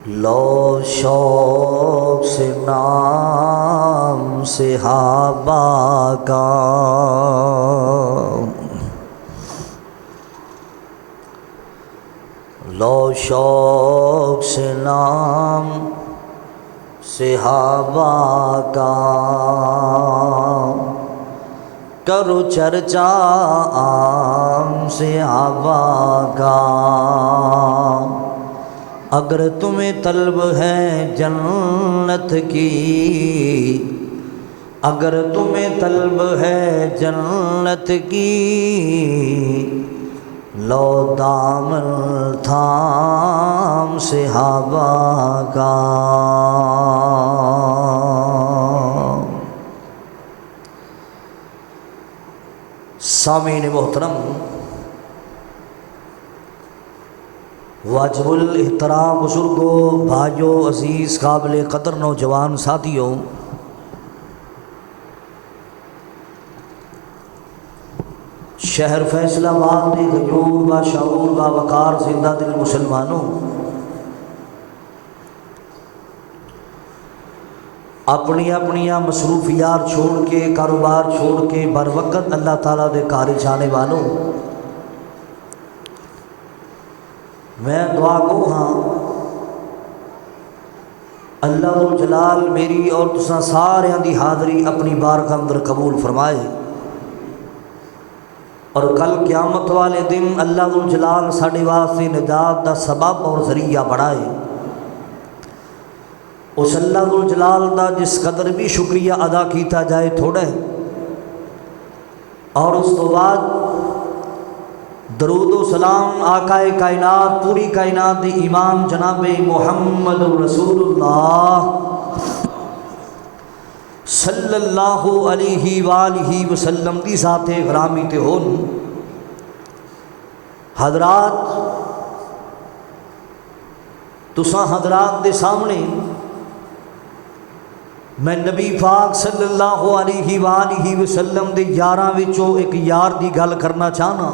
لو شوق سے نام صحابہ کا لو شوق سے نام صحابہ کا کرو چرچا عام صحابہ کا اگر تمہیں طلب ہے جنت کی اگر تمہیں طلب ہے جنت کی لو دامن تھام صحابہ کا سامعین محترم، واجب الاحترام بزرگوں، بھائیوں، عزیز قابل قدر نوجوان ساتھیوں، شہر فیصل آباد کے غیور با شعور با وقار زندہ دل مسلمانوں، اپنی اپنی مصروفیات چھوڑ کے، کاروبار چھوڑ کے بر وقت اللہ تعالیٰ دے کار جانے والوں، میں دعا گو ہاں اللہ ذوالجلال میری اور تساں سارے دی حاضری اپنی بارگاہ اندر قبول فرمائے، اور کل قیامت والے دن اللہ ذوالجلال ساڈے واسطے نجات دا سبب اور ذریعہ بڑھائے۔ اس اللہ ذوالجلال دا جس قدر بھی شکریہ ادا کیتا جائے تھوڑا ہے، اور اس تو بعد درود و سلام آقا کائنات پوری کائنات دی امام جناب محمد رسول اللہ صلی اللہ علیہ وآلہ وسلم دی ذات گرامی تے ہون۔ حضرات، تساں حضرات دے سامنے میں نبی پاک صلی اللہ علیہ وآلہ وسلم دے یاراں وچوں ایک یار دی گل کرنا چاہنا۔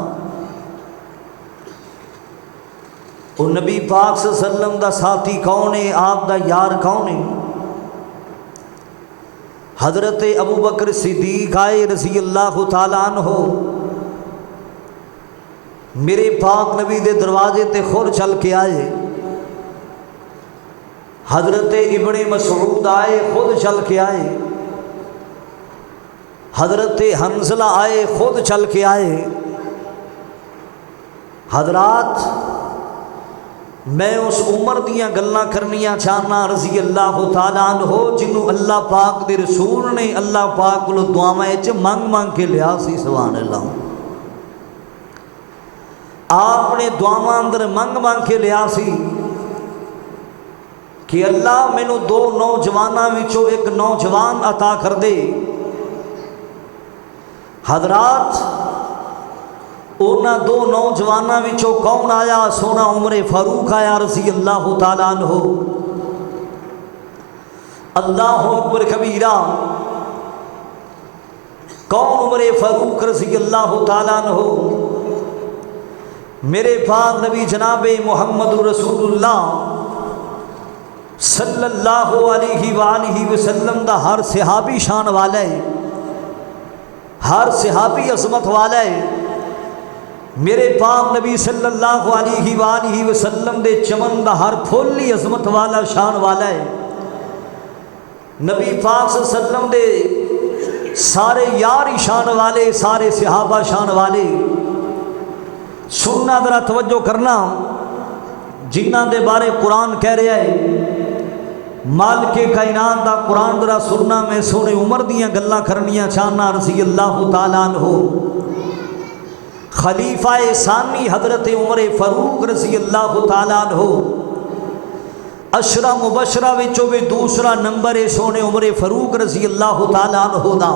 وہ نبی پاک صلی اللہ علیہ وسلم دا ساتھی کون ہے، آپ دا یار کون ہے؟ حضرت ابو بکر صدیق آئے رضی اللہ تعالیٰ عنہ، میرے پاک نبی دے دروازے تے خور چل کے آئے۔ حضرت ابن مسعود آئے، خود چل کے آئے۔ حضرت حنظلہ آئے، خود چل کے آئے۔ حضرات، میں اس عمر دیاں گلاں کرنیاں چاہنا رضی اللہ تعالیٰ عنہ، جنہوں اللہ پاک دے رسول نے اللہ پاک کو دعاواں وچ منگ منگ کے لیا سی۔ سبحان اللہ، آپ نے دعاواں اندر منگ منگ کے لیا سی کہ اللہ مینوں دو نوجواناں وچوں ایک نوجوان عطا کر دے۔ حضرات، اونا دو نوجواناں وچوں کون آیا؟ سونا عمر فاروق آیا رضی اللہ تعالیٰ عنہ۔ اللہ اکبر کبیرہ، کون عمر فاروق رضی اللہ تعالیٰ عنہ؟ میرے پاک نبی جناب محمد رسول اللہ صلی اللہ علیہ وآلہ وسلم دا ہر صحابی شان والا ہے، ہر صحابی عظمت والا ہے۔ میرے پاک نبی صلی اللہ علیہ وآلہ وسلم دے چمن دا ہر پھول ہی عظمت والا شان والا ہے۔ نبی پاک صلی اللہ علیہ وسلم دے سارے یاری شان والے، سارے صحابہ شان والے۔ سننا ذرا توجہ کرنا، جنہ دے بارے قرآن کہہ رہا ہے، مالک کائنات دا قرآن ذرا سننا۔ میں سونے عمر دیاں گلاں کرنیاں چاہنا رضی اللہ تعالیٰ عنہ۔ خلیفہ ثانی حضرت عمر فاروق رضی اللہ تعالیٰ عنہ، عشرہ مبشرہ وچوں بھی دوسرا نمبر ہے سونے عمر فاروق رضی اللہ تعالیٰ عنہ دا۔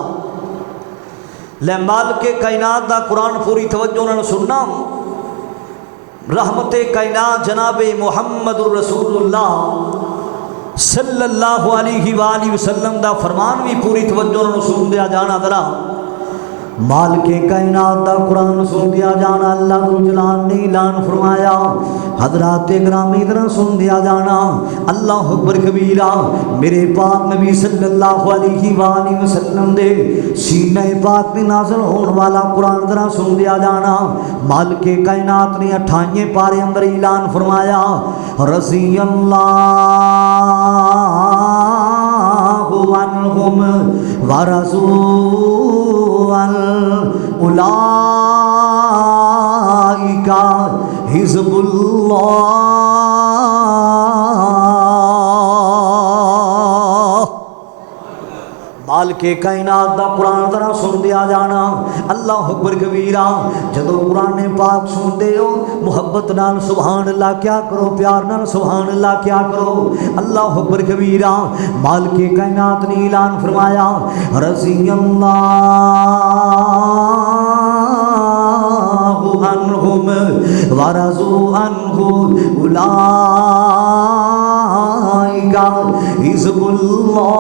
لے مالک کائنات دا قرآن پوری توجہ نال سننا۔ رحمت کائنات جناب محمد رسول اللہ صلی اللہ علیہ وآلہ وسلم دا فرمان بھی پوری توجہ نال سن دیا جانا ذرا۔ مال کے کائنات دا قرآن سن دیا جانا، اللہ کو جلال نے اعلان فرمایا، حضرات گرامی ذرا سن دیا جانا، اللہ اکبر کبیرہ، میرے پاک نبی صلی اللہ علیہ وآلہ وسلم دے سینہ پاک میں نازل ہونے والا قرآن ذرا سن دیا جانا۔ مال کے کائنات نے 28 پارے اندر اعلان فرمایا، رضی اللہ عنہم ورضوا اولئک حزب اللہ۔ مال کے کائنات دا قرآن ذرا سن دیا جانا، اللہ اکبر کبیرہ۔ جدو قرآن پاک سن دے ہو محبت نال سبحان اللہ کیا کرو، پیار نال سبحان اللہ کیا کرو، اللہ اکبر کبیرہ۔ مال کے کائنات نے اعلان فرمایا، رضی اللہ عنہم ورضوا عنہ اولئک حزب اللہ۔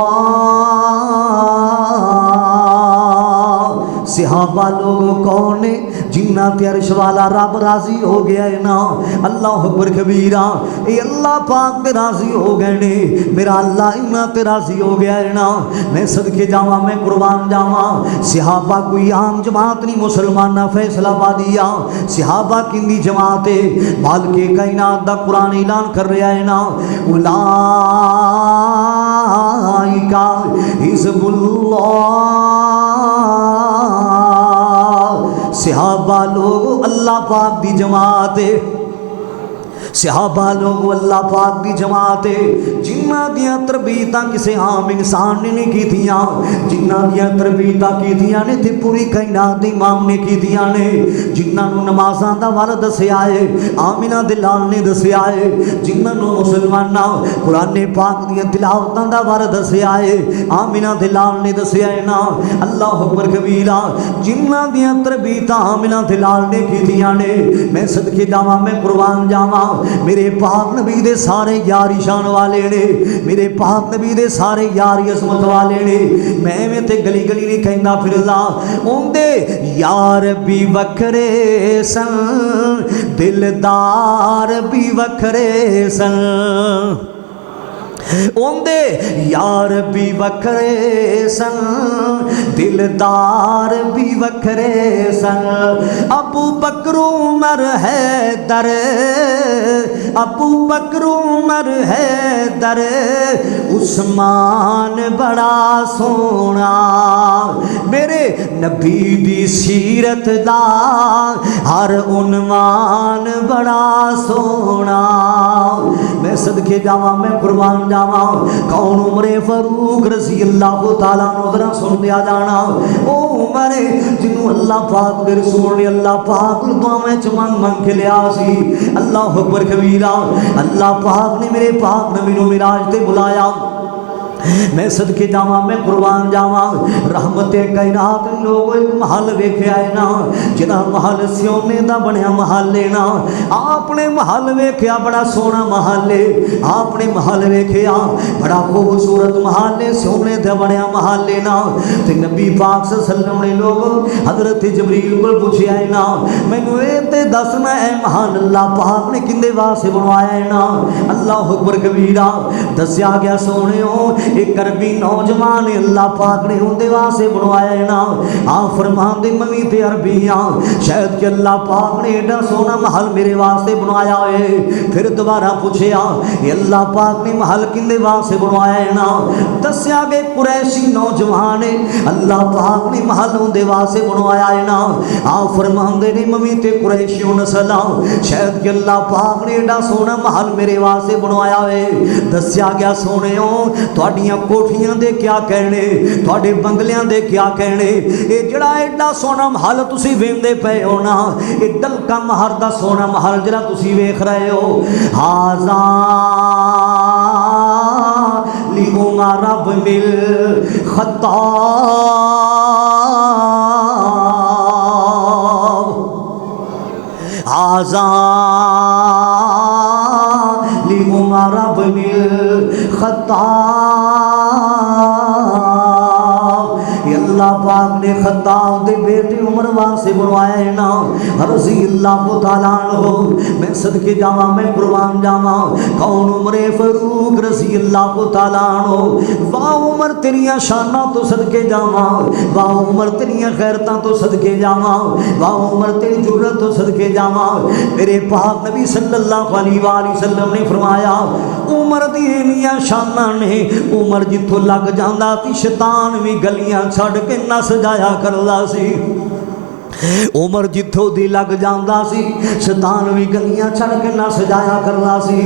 صحابہ لوگ کون نے؟ جنہ تے عرش والا رب راضی ہو گیا ہے نا، اللہ اکبر کبیرہ۔ اے اللہ پاک تے راضی ہو گئے نے، میرا اللہ انہاں تے راضی ہو گیا ہے نا۔ میں صدقے جاواں، میں قربان جاواں۔ صحابہ کوئی عام جماعت نہیں، مسلمانہ فیصلہ آبادیہ صحابہ کندی جماعت ہے۔ مال کے کائنات دا قرآن اعلان کر رہا ہے نا، اولئک حزب اللہ۔ صحابہ لوگ اللہ پاک دی جماعت ہے، صحابہ لوگ اللہ پاک دی جماعت ہے، جنہ دیاں تربیتاں کسے عام انسان نے نہیں کی تھیاں، جنہ دیاں تربیتاں کی تھیاں نے تے پوری کائنات دی امام نے کی تھیاں نے، جنہ نو نمازاں دا ور دسیا ہے آمنہ دے لال نے دسیا ہے، جنہ نو مسلمانہ قرآن پاک دیاں تلاوتاں دا ور دسیا ہے آمنہ دے لال نے دسیا ہے نا، اللہ اکبر کبیرہ۔ جنہ دیاں تربیتاں آمنہ دے لال نے کی تھیاں نے، میں صدقے جاواں، میں قربان جاواں۔ میرے پاک نبی دے سارے یاری شان والے نے، میرے پاک نبی دے سارے یاری عظمت والے نے۔ میں تے گلی گلی نہیں کہندا پھردا، اون دے یار بھی وکھرے سن، دلدار بھی وکھرے سن، اوندے یار بھی وکھرے سن، دلدار بھی وکھرے سن۔ ابو بکر عمر حیدر، ابو بکر عمر حیدر، عثمان بڑا سونا، میرے نبی دی سیرت دا ہر عنوان بڑا سونا۔ میں صدقے جاواں، میں قربان جاواں، کون عمر فاروق رضی اللہ تعالیٰ عنہ ذرا سن دیا جانا۔ او عمر جنوں اللہ پاک دے رسول نے اللہ پاک دعا میں چمنگ منگ کے لیا سی، اللہ اکبر کبیرہ۔ اللہ پاک نے میرے پاک نبی نو معراج تے بلایا، میں صدقے جاواں، میں قربان جاواں۔ رحمت کائنات لوگ ایک محل ویکھیا ہے نا، جنہ محل سیونے دا بنیا محل ہے نا، آپ نے محل ویکھیا بڑا سونا محل ہے، آپ نے محل ویکھیا بڑا خوبصورت محل ہے، سونے دا بنیا محل ہے نا۔ تے نبی پاک صلی اللہ علیہ وسلم نے لوگ حضرت جبریل کو پوچھیا ہے نا، مینوں اے تے دسنا اے محل اللہ پاک نے کندے واسطے بنوایا ہے نا، اللہ اکبر کبیرہ۔ دسیا گیا سونےو ایک عربی نوجوان اللہ پاک نے ہوندے واسطے بنوایا ہے نا، آپ فرمان دے منی تے عربیاں شاید کہ اللہ پاک نے ایڈا سونا محل میرے واسطے بنوایا ہے۔ پھر دوبارہ پوچھیا یہ اللہ پاک نے محل کندے واسطے بنوایا ہے نا، دسیا گئے قریشی نوجوان اللہ پاک نے محل ہوندے واسطے بنوایا ہے نا، آپ فرمان دے نے منی تے قریشیوں نسلاں شاید کہ اللہ پاک نے ایڈا سونا محل میرے واسطے بنوایا ہے۔ دسیا گیا سونےو تواڈیاں کوٹھیاں دے کیا کہنے، تواڈے بنگلیاں دے کیا کہنے، اے جڑا ایڈا سونا محل تسی ویندے پئے ہو نا، اے ڈلکا مہر دا سونا محل جڑا تسی ویکھ رہے ہو، ہاذا لعمر بن الخطاب، ہاذا لعمر بن الخطاب۔ اللہ اللہ پاک نے خطاب دے بیٹے عمر واسطے بنوایا ہے نا رضی اللہ تعالیٰ عنہ میں صدقے جاواں میں قربان جاواں کون عمر فاروق رضی اللہ تعالیٰ عنہ واہ عمر تیریاں شاناں تو صدقے جاواں واہ عمر تیریاں خیرتاں تو صدقے جاواں واہ عمر تیری جرت تو صدقے جاواں میرے پاک نبی صلی اللہ علیہ وآلہ وسلم نے فرمایا عمر دی انیاں شاناں نے عمر جتھوں لگ جاندا تی شیطان بھی گلیاں چھڑ کے نس جایا کردا سی عمر جتھوں دی لگ جاندا سی شیطان بھی گلیاں چھڑ کے نس جایا کردا سی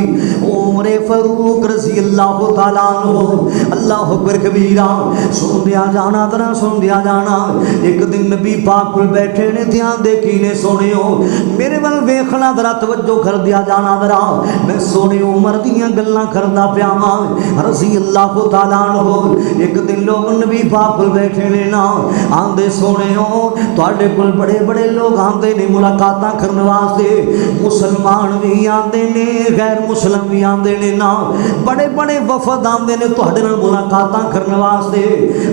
عمر فاروق رضی اللہ تعالیٰ عنہ اللہ اکبر کبیرہ سن دیا جانا ذرا سن دیا جانا ایک دن نبی پاک کول بیٹھے نے دھیان دے کی نے سونیو میرے ول ویکھنا ذرا توجہ کر دیا جانا ذرا میں سونے عمر دیاں گلاں کردا پیا ہاں رضی اللہ تعالیٰ عنہ ایک دن لوگ نبی پاک کول بیٹھے نے نا آندے سونیو تواڈے کول بڑے بڑے لوگ آندے نے ملاقاتاں کرنے واسطے مسلمان بھی آندے نے غیر مسلم بھی آندے نے نا بڑے بڑے وفد آندے نے تواڈے نال ملاقاتاں کرنے واسطے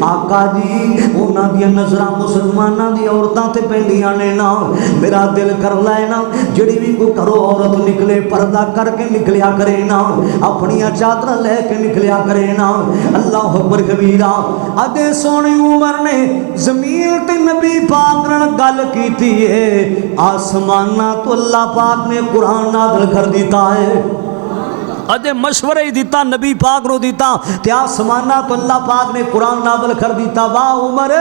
آقا جی انہاں دی نظراں مسلماناں دی عورتاں تے پیندیاں نے نا میرا دل کر لائے نا جڑی بھی کوئی کرو عورت نکلے پردہ کر کے نکلیا کرے نا اپنی چادر لے کے نکلیا کرے نا اللہ اکبر کبیرہ ادے سونی عمر نے زمین تے نبی پاک نال گل کیتی ہے آسمانہ تو اللہ پاک نے قرآن نازل کر دیتا ہے ادے مشورہ ہی دیتا نبی پاک رو دیتا تے آسمانہ تو اللہ پاک نے قرآن نازل کر دیتا واہ عمر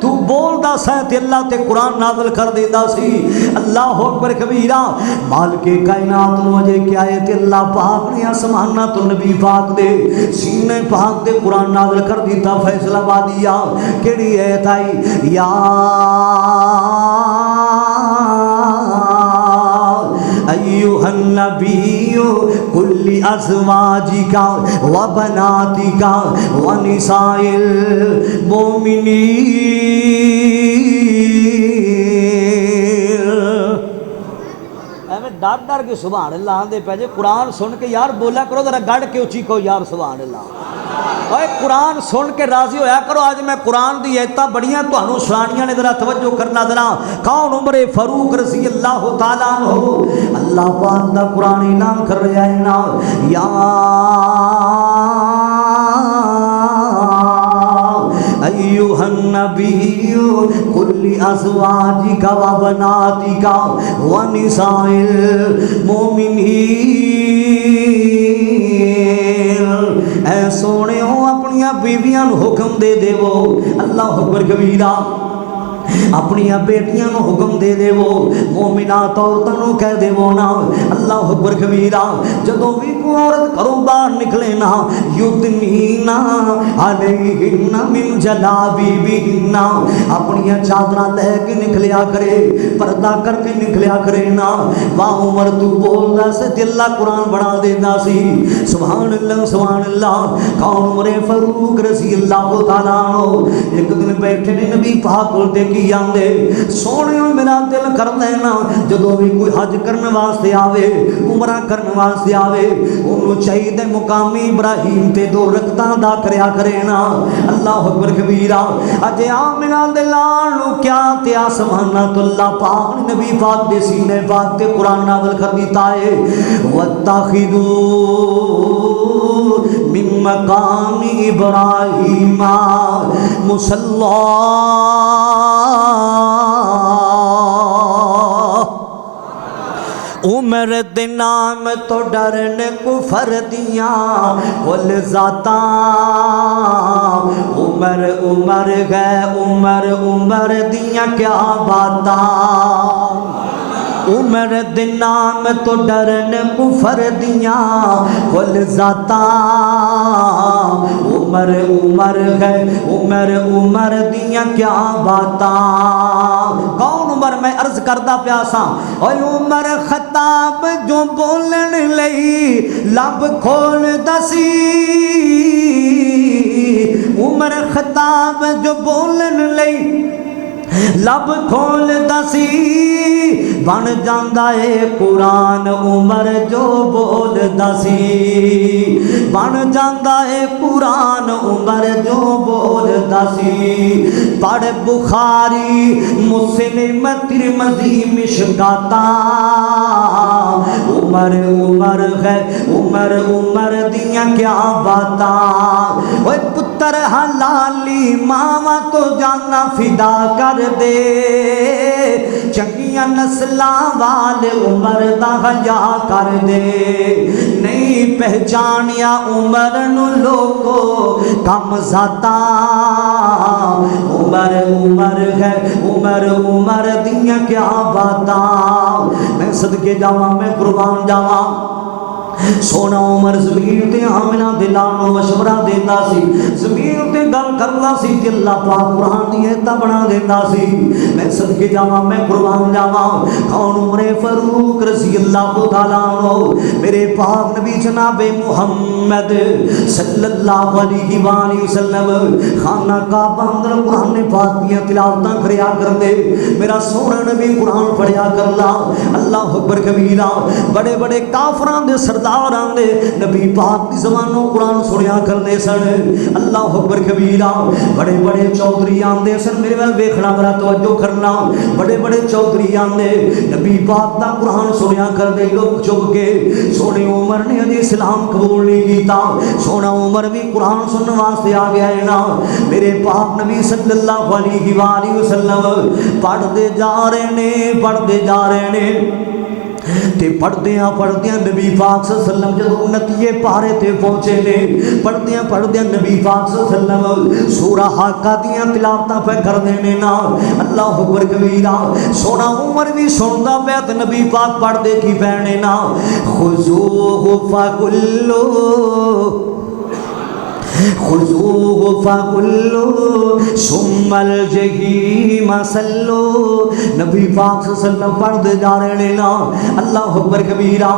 تو بول دا سا تے اللہ تے قرآن نازل کر دیتا سی اللہ اکبر کبیرہ مالک کائنات نو اجے کیا ہے تے اللہ پاک نے آسمانہ تو نبی پاک دے سینے پاک دے قرآن نازل کر دیتا فیصلہ بادیا کیڑی ہے تائی یا ایوہ النبی کل ازواجکا و بناتکا و نساء المومنین ڈر ڈر کے سبحان اللہ آندے پہ جے قرآن سن کے یار بولا کرو ذرا گڑ کے اچھی کو یار سبحان اللہ اوے قرآن سن کے راضی ہویا کرو آج میں قرآن دی ایتاں بڑیاں تو انو سرانیاں نے ذرا توجہ کرنا ذرا کون عمر فاروق رضی اللہ تعالیٰ عنہ اللہ پاک دا قرآن اعلان کر رہا ہے نا یا ایوہ النبی کل ازواجکا و بناتکا و نساء المومنین اے سونے ہو اپنیاں بیویاں حکم دے دے وہ اللہ اکبر کبیرہ اپنی بیٹیاں نو حکم دے دے وہ مومنات عورتوں نو کہہ دے وہ نا اللہ اکبر کبیرہ جدوں بھی کوئی عورت گھروں باہر نکلے نا یدنینا علیہن من جلابیبہن اپنی چادراں لے کے نکلیا کرے پردہ کر کے نکلیا کرے نا واہ عمر تو بولدا سے تے اللہ قرآن بنا دیندا سی سبحان اللہ کون عمر فاروق رضی اللہ تعالیٰ عنہ ایک دن بیٹھے نے نبی پاک کول تے کی آندے سونے میرا دل کر لینا جدوں بھی کوئی حج کرنے واسطے آوے عمرہ کرنے واسطے آوے انہوں چاہیے مقامی ابراہیم تے 2 رکعتاں ادا کریا کرے نا اللہ اکبر کبیرہ اجے آمنہ دلانو کیا تے آسمانہ تو اللہ پاک نبی پاک دے سینے پاک تے قرآن نازل کر دیتا ہے وَاتَّخِذُوا مِن مَقَامِ إِبْرَاهِيمَ مُصَلًّى عمر دے نام تو ڈرن کفر دیاں کل ذاتاں عمر عمر گئے عمر دیاں کیا باتاں عمر دے نام تو ڈرن کفر دیاں کل ذاتاں عمر گئے عمر دیاں کیا باتاں کون عمر میں عرض کردہ پیاسا اوے عمر خطاب جو بولن لئی لب کھول دسی عمر خطاب جو بولن لئی لب کھولدا سی بن جاندا اے قرآن عمر جو بولدا سی بن جاندا اے قرآن عمر جو بولدا سی پڑھ بخاری مسلم ترمذی مشکاتاں عمر عمر ہے عمر عمر دیاں کیا باتاں اوے پتر حلالی ماواں تو جانا فدا کر دے چنگیاں نسلاں والے عمر دا حیا کر دے نہیں پہچانیا عمر نو لوگو کم ذاتا عمر عمر ہے عمر عمر دیاں کیا باتاں میں صدقے جاواں میں قربان جاواں سونا عمر زمین تے آمنہ دلانو مشورہ دیتا سی زمین تے گل کرنا سی کہ اللہ پاک قرآن دی ایتا بنا دیتا سی میں صدقے جاواں میں قربان جاواں کون عمر فاروق رضی اللہ تعالیٰ عنہ میرے پاک نبی جناب محمد صلی اللہ علیہ وآلہ وسلم خانہ کعبہ اندر قرآن پاک دیاں تلاوتاں کریا کر دے میرا سونا نبی قرآن پڑھیا کر لا اللہ اکبر کبیرہ بڑے بڑے کافران دے سردار آندے نبی پاک دی زبانوں قرآن سنیا کرنے سن اللہ اکبر کبیرہ بڑے بڑے چودھری آندے سن میرے ویل ویکھنا میرا توجہ کرنا بڑے بڑے چودھری آندے نبی پاک دا قرآن سنیا کردے لوگ چپ کے سونے عمر نے ابھی اسلام قبول نہیں کیتا سونا عمر بھی قرآن سننے واسطے آ گیا ہے نا میرے پاک نبی صلی اللہ علیہ وآلہ وسلم پڑھ دے جا رہے نے تے پڑھدیاں نبی پاک صلی اللہ علیہ وسلم جدو نتیے پارے تے پہنچے نے پڑھدیاں نبی پاک صلی اللہ علیہ وسلم سورہ حاقہ دیاں تلاوتاں پہ کر دینے نا اللہ اکبر کبیرہ سونا عمر بھی سندا پیا تے نبی پاک پڑھ دے کی پہنے نا خذوہ فغلو خذوہ فغلو ثم الجحیم صلو نبی پاک صلی اللہ علیہ وسلم پڑھ دے جا رہے نا اللہ اکبر کبیرہ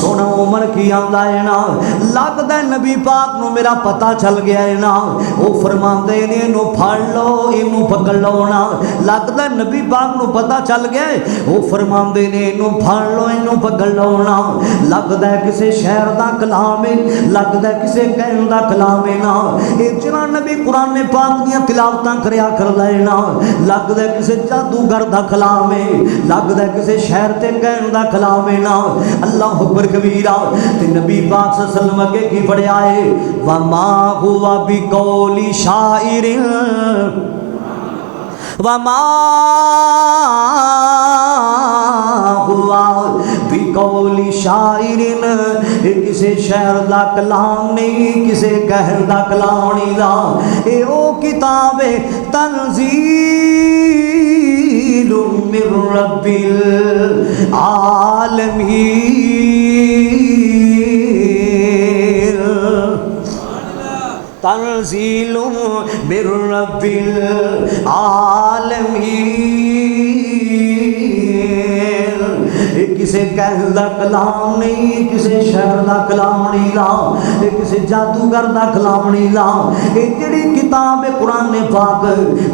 سونا عمر کی آندا ہے نا لگدا ہے نبی پاک نو میرا پتہ چل گیا ہے نا وہ فرماندے نے اینو پھڑ لو اینو پکڑ لو نا لگدا ہے نبی پاک نو پتہ چل گیا ہے وہ فرماندے نے اینو پھڑ لو اینو پکڑ لو نا لگدا ہے کسے شہر دا کلام ہے لگدا ہے کسے کہن دا کلام ہے نا ایک جنا نبی قرآن پاک دیاں تلاوتاں کریا کر لائے نا لگدا ہے کسے جادوگر دا کلام ہے لگدا ہے کسے شہر تے کہن دا کلام ہے نا اللہ اکبر کبیرہ تے نبی پاک صلی اللہ علیہ وسلم اگے کی پڑھیا ہے وما ہوا بقول شاعر وما ہوا بقول شاعر کسے شعر دا کلام نہیں کسے کہن دا کلام نہیں دا اے او کتاب تنزیل من رب العالمین تنزیل من رب العالمین کسے کہن دا کلام نہیں کسے شہر دا کلام نہیں لا کسے جادوگر دا کلام نہیں لا یہ جڑی کتاب قرآن پاک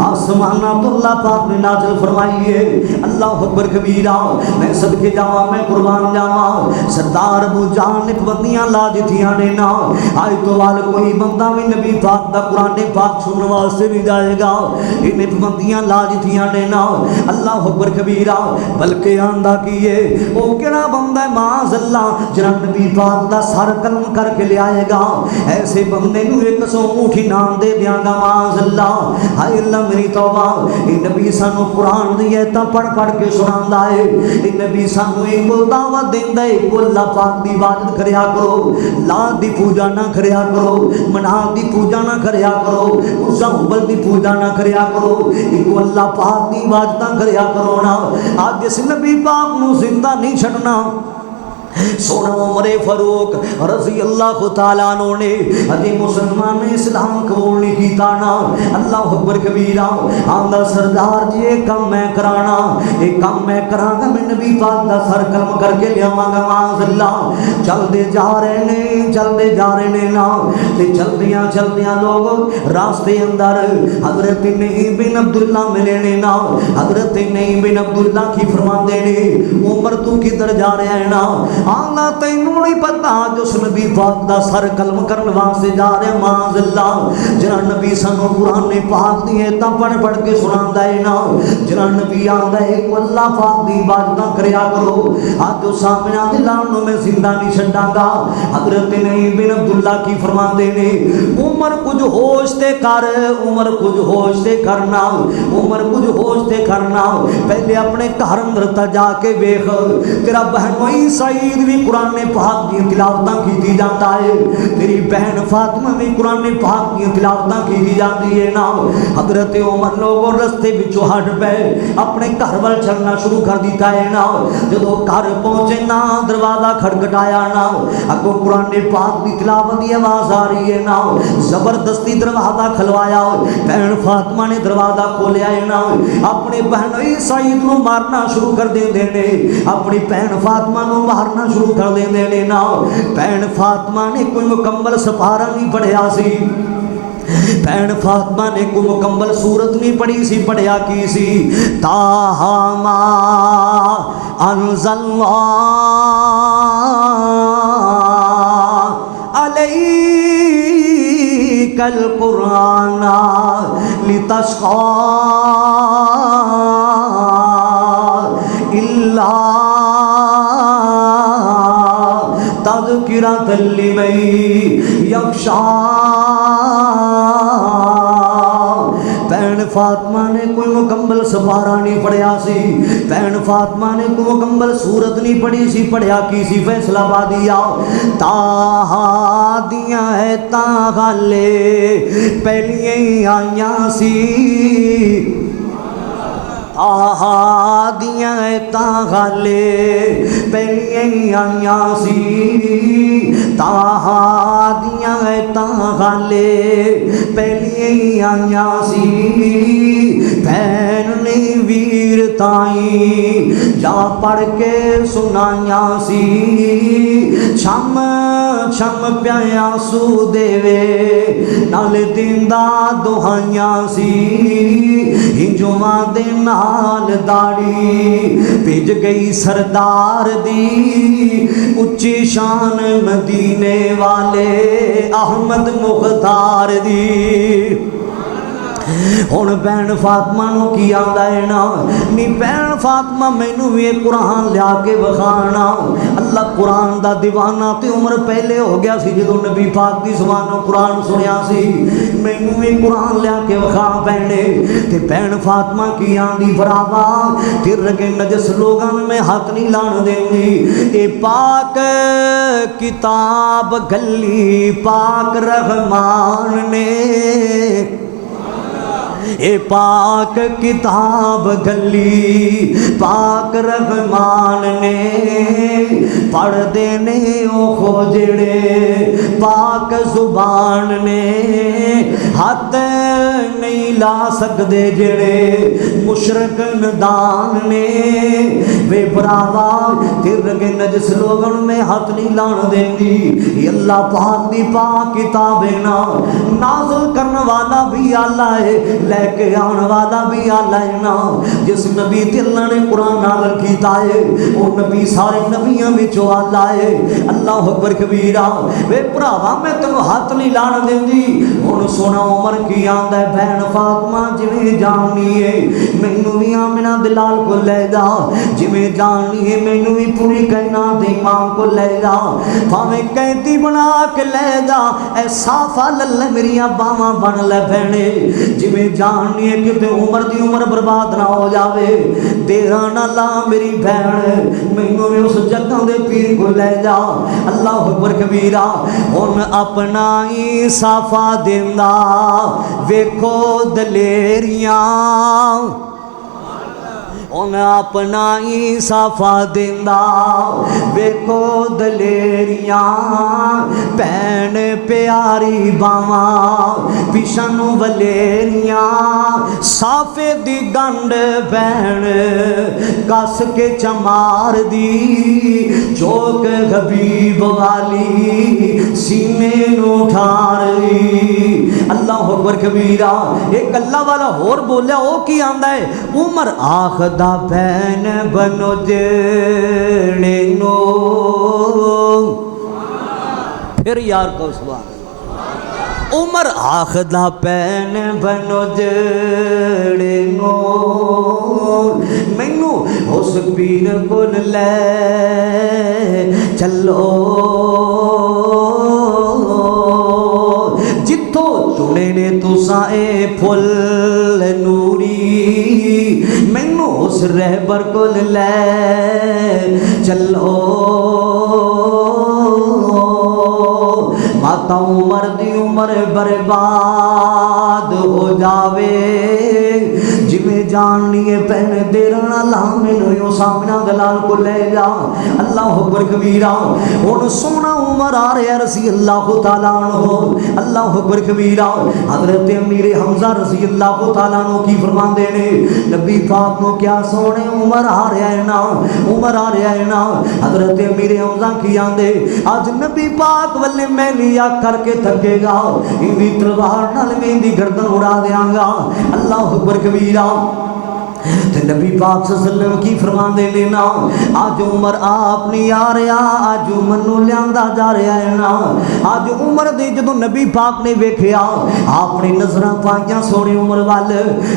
آسمانات اللہ پاک نے نازل فرمائی ہے اللہ اکبر کبیرہ میں صدقے جاواں میں قربان جاواں سردار ابو جان نے پابندیاں لا دتیاں نے نا آج تو وال کوئی بندہ بھی نبی پاک دا قرآن پاک سننے واسطے نہیں جائے گا انہیں پابندیاں لا دتیاں نے نا اللہ اکبر کبیرہ بلکہ آندہ کیے وہ کہنا بندہ ہے معاذ اللہ جناب نبی پاک دا سر قلم کر کے لے آئے گا ایسے بندے نو ایک سو اونٹھی نام دے دیاں گا معاذ اللہ ہائے اللہ میری توبہ یہ نبی سانو قرآن دی ایتا پڑھ پڑھ کے سناندا ہے یہ نبی سانو ایک دعوت دیندا ہے کہ اللہ پاک دی عبادت کریا کرو لات دی پوجا نہ کریا کرو منات دی پوجا نہ کریا کرو عزا حبل دی پوجا نہ کریا کرو ایک اللہ پاک دی عبادت کریا کرو نا آج جس نبی پاک نو زندہ نہیں چھڑنا سونا عمر فاروق رضی اللہ تعالیٰ عنہ نے ادھی مسلمان نے اسلام قبول نہیں کیتا نا اللہ اکبر کبیرہ آندا سردار جی یہ کم میں کرانا یہ کم میں کرانا میں نبی پاک دا سر قلم کر کے لیا مانگا معاذ اللہ چل دے جا رہے نے نا تے چل دیاں لوگ راستے اندر حضرت نعیم بن عبداللہ ملے نے نا حضرت نعیم بن عبداللہ کی فرماندے نے عمر تو کدھر جا رہا ہے نا آنا تینوں نہیں پتا جس نبی پاک دا سر قلم کرنے واسطے جا رہے معاذ اللہ جنہاں نبی سانو قرآن پاک دی ایتاں پڑھ کے سناندا ہے نا جنہاں نبی آندا ہے کہ اللہ پاک دی عبادتاں کریا کرو آج جو سامنے دے لانوں میں زندہ نہیں چھڈاں گا حضرت نعیم بن عبداللہ کی فرماندے نے عمر کچھ ہوش تے کر عمر کچھ ہوش تے کرنا عمر کچھ ہوش تے کرنا پہلے اپنے گھر اندر تا جا کے ویکھ تیرا بہنوئی سعید بھی قرآن پاک دی تلاوتاں کیتی جاتا ہے تیری بہن فاطمہ بھی قرآن پاک دی تلاوتاں کیتی جاتی ہے نا حضرت عمر لوگوں رستے وچوں ہٹ پئے اپنے گھر ول چلنا شروع کر دیتا ہے نا جدوں گھر پہنچے نا دروازہ کھٹکھٹایا نا اگوں قرآن پاک دی تلاوت دی آواز آ رہی ہے نا زبردستی دروازہ کھلوایا بہن فاطمہ نے دروازہ کھولیا ہے نا اپنے بہنوئی سعید نو مارنا شروع کر دیندے نے اپنی بہن فاطمہ نو مارنا شروع کر دیندے نے نا بہن فاطمہ نے کوئی مکمل سپارہ نہیں پڑھیا سی بہن فاطمہ نے کوئی مکمل سورت نہیں پڑھی سی پڑھیا کی سی تاہا ما انزل علیک القرآن لتشقى الا تذکرۃ لمن یخشی بہن فاطمہ نے کوئی مکمل سپارہ نہیں پڑھیا سی بہن فاطمہ نے کوئی مکمل سورت نہیں پڑھی سی پڑھیا کی سی فیصلہ پا دیا تاہا دیاں ہے تاغالے پہلیے آیاں سی آہا دیاں تاغالے پہلیے آیاں سی تاہا دیاں تاغالے پہلیے آیاں سی بہن نے ویر تائیں جا پڑھ کے سنائیاں سی چھم چھم پیاں سو دیوے نال دیندہ دہائیاں سی ہنجواں دے نال داڑی بھج گئی سردار دی اچھی شان مدینے والے احمد مختار دی ہن بہن فاطمہ نو کی آندا ہے نا نی بہن فاطمہ مینوں بھی قرآن لیا کے وکھانا اللہ قرآن دا دیوانہ تے عمر پہلے ہو گیا سی جدوں نبی پاک دی زبانوں قرآن سنیا سی مینوں بھی قرآن لیا کے وکھا بہنے تے بہن فاطمہ کی آندی بھراوا تیر کے نجس لوگاں میں ہاتھ نہیں لان دیندی اے پاک کتاب گلی پاک رحمان نے اے پاک کتاب گلی پاک رحمان نے پڑھ دینے او خوجڑے پاک زبان نے ہاتھ نہیں لا سکدے جڑے مشرک ندان نے بے براوا تیر کے نجس لوگوں میں ہاتھ نہیں لان دیندی یہ اللہ پاک دی پاک کتاب ہے نا نازل کرنے والا بھی اللہ ہے لے کے آن والا بھی اللہ ہے نا جس نبی تے اللہ نے قرآن نازل کیتا ہے وہ نبی سارے نبیوں وچوں اللہ ہے اللہ اکبر کبیرہ وے بھراوا میں تینوں ہاتھ نہیں لان دیندی ہن سونا عمر کی آندا ہے بہن فاطمہ جویں جاننی ہے مینوں بھی آمنہ دلال کو لے جا جویں جاننی ہے مینوں بھی پوری کائنات دے امام کو لے جا بھاویں قیدی بنا کے لے جا اے صافہ للے میری باواں بن لے بہنے جویں جاننی ہے کہ تے عمر دی عمر برباد نہ ہو جاوے دیرا نہ لا میری بہن مینوں بھی اس جگہ دے پیر کو لے جا اللہ اکبر کبیرہ ہن اپنا ہی صافہ دیندا ویکھو دلیریاں ان اپنا ہی صافا دیندا ویکھو دلیریاں بھین پیاری باواں پیشاں ولیریاں صافے دی گنڈ بھین کس کے چمار دی چوک حبیب والی سینے نو ٹھاری اللہ اکبر کبیرہ ایک اللہ والا اور بولیا وہ کی آندا ہے عمر آخدا بین بنو جڑے نو پھر یار کو سبحان عمر آخدا بین بنو جڑے نو مینو اس پیر کو لے چلو جتھوں چنے نے تساں اے پھل نوری مینو اس رہبر کو لے چلو ماتا عمر دی عمر برباد ہو جاوے جویں جان لیے پہن دیران اللہ مینو یوں سامنا دلال کو لے جا اللہ اکبر کبیرہ ان سونا عمر آ رہے رضی اللہ تعالیٰ عنہ اللہ اکبر کبیرہ حضرت امیر حمزہ رضی اللہ تعالیٰ عنہ کی فرمان دینے نبی پاک نو کیا سونے عمر آ رہا ہے نا عمر آ رہا ہے نا حضرت امیر حمزہ کی آندے آج نبی پاک والے میں لیا کر کے تھکے گا اندی تلوار نال میں اندی گردن اڑا دیاں گا اللہ اکبر کبیرہ تے نبی پاک صلی اللہ علیہ وسلم کی فرمان دے لینا آج عمر آپ نہیں آ رہا آج عمر نو لیاندہ جا رہا ہے نا آج عمر دے جدو نبی پاک نے ویکھیا آپ نے نظرہ پائیاں سونے عمر وال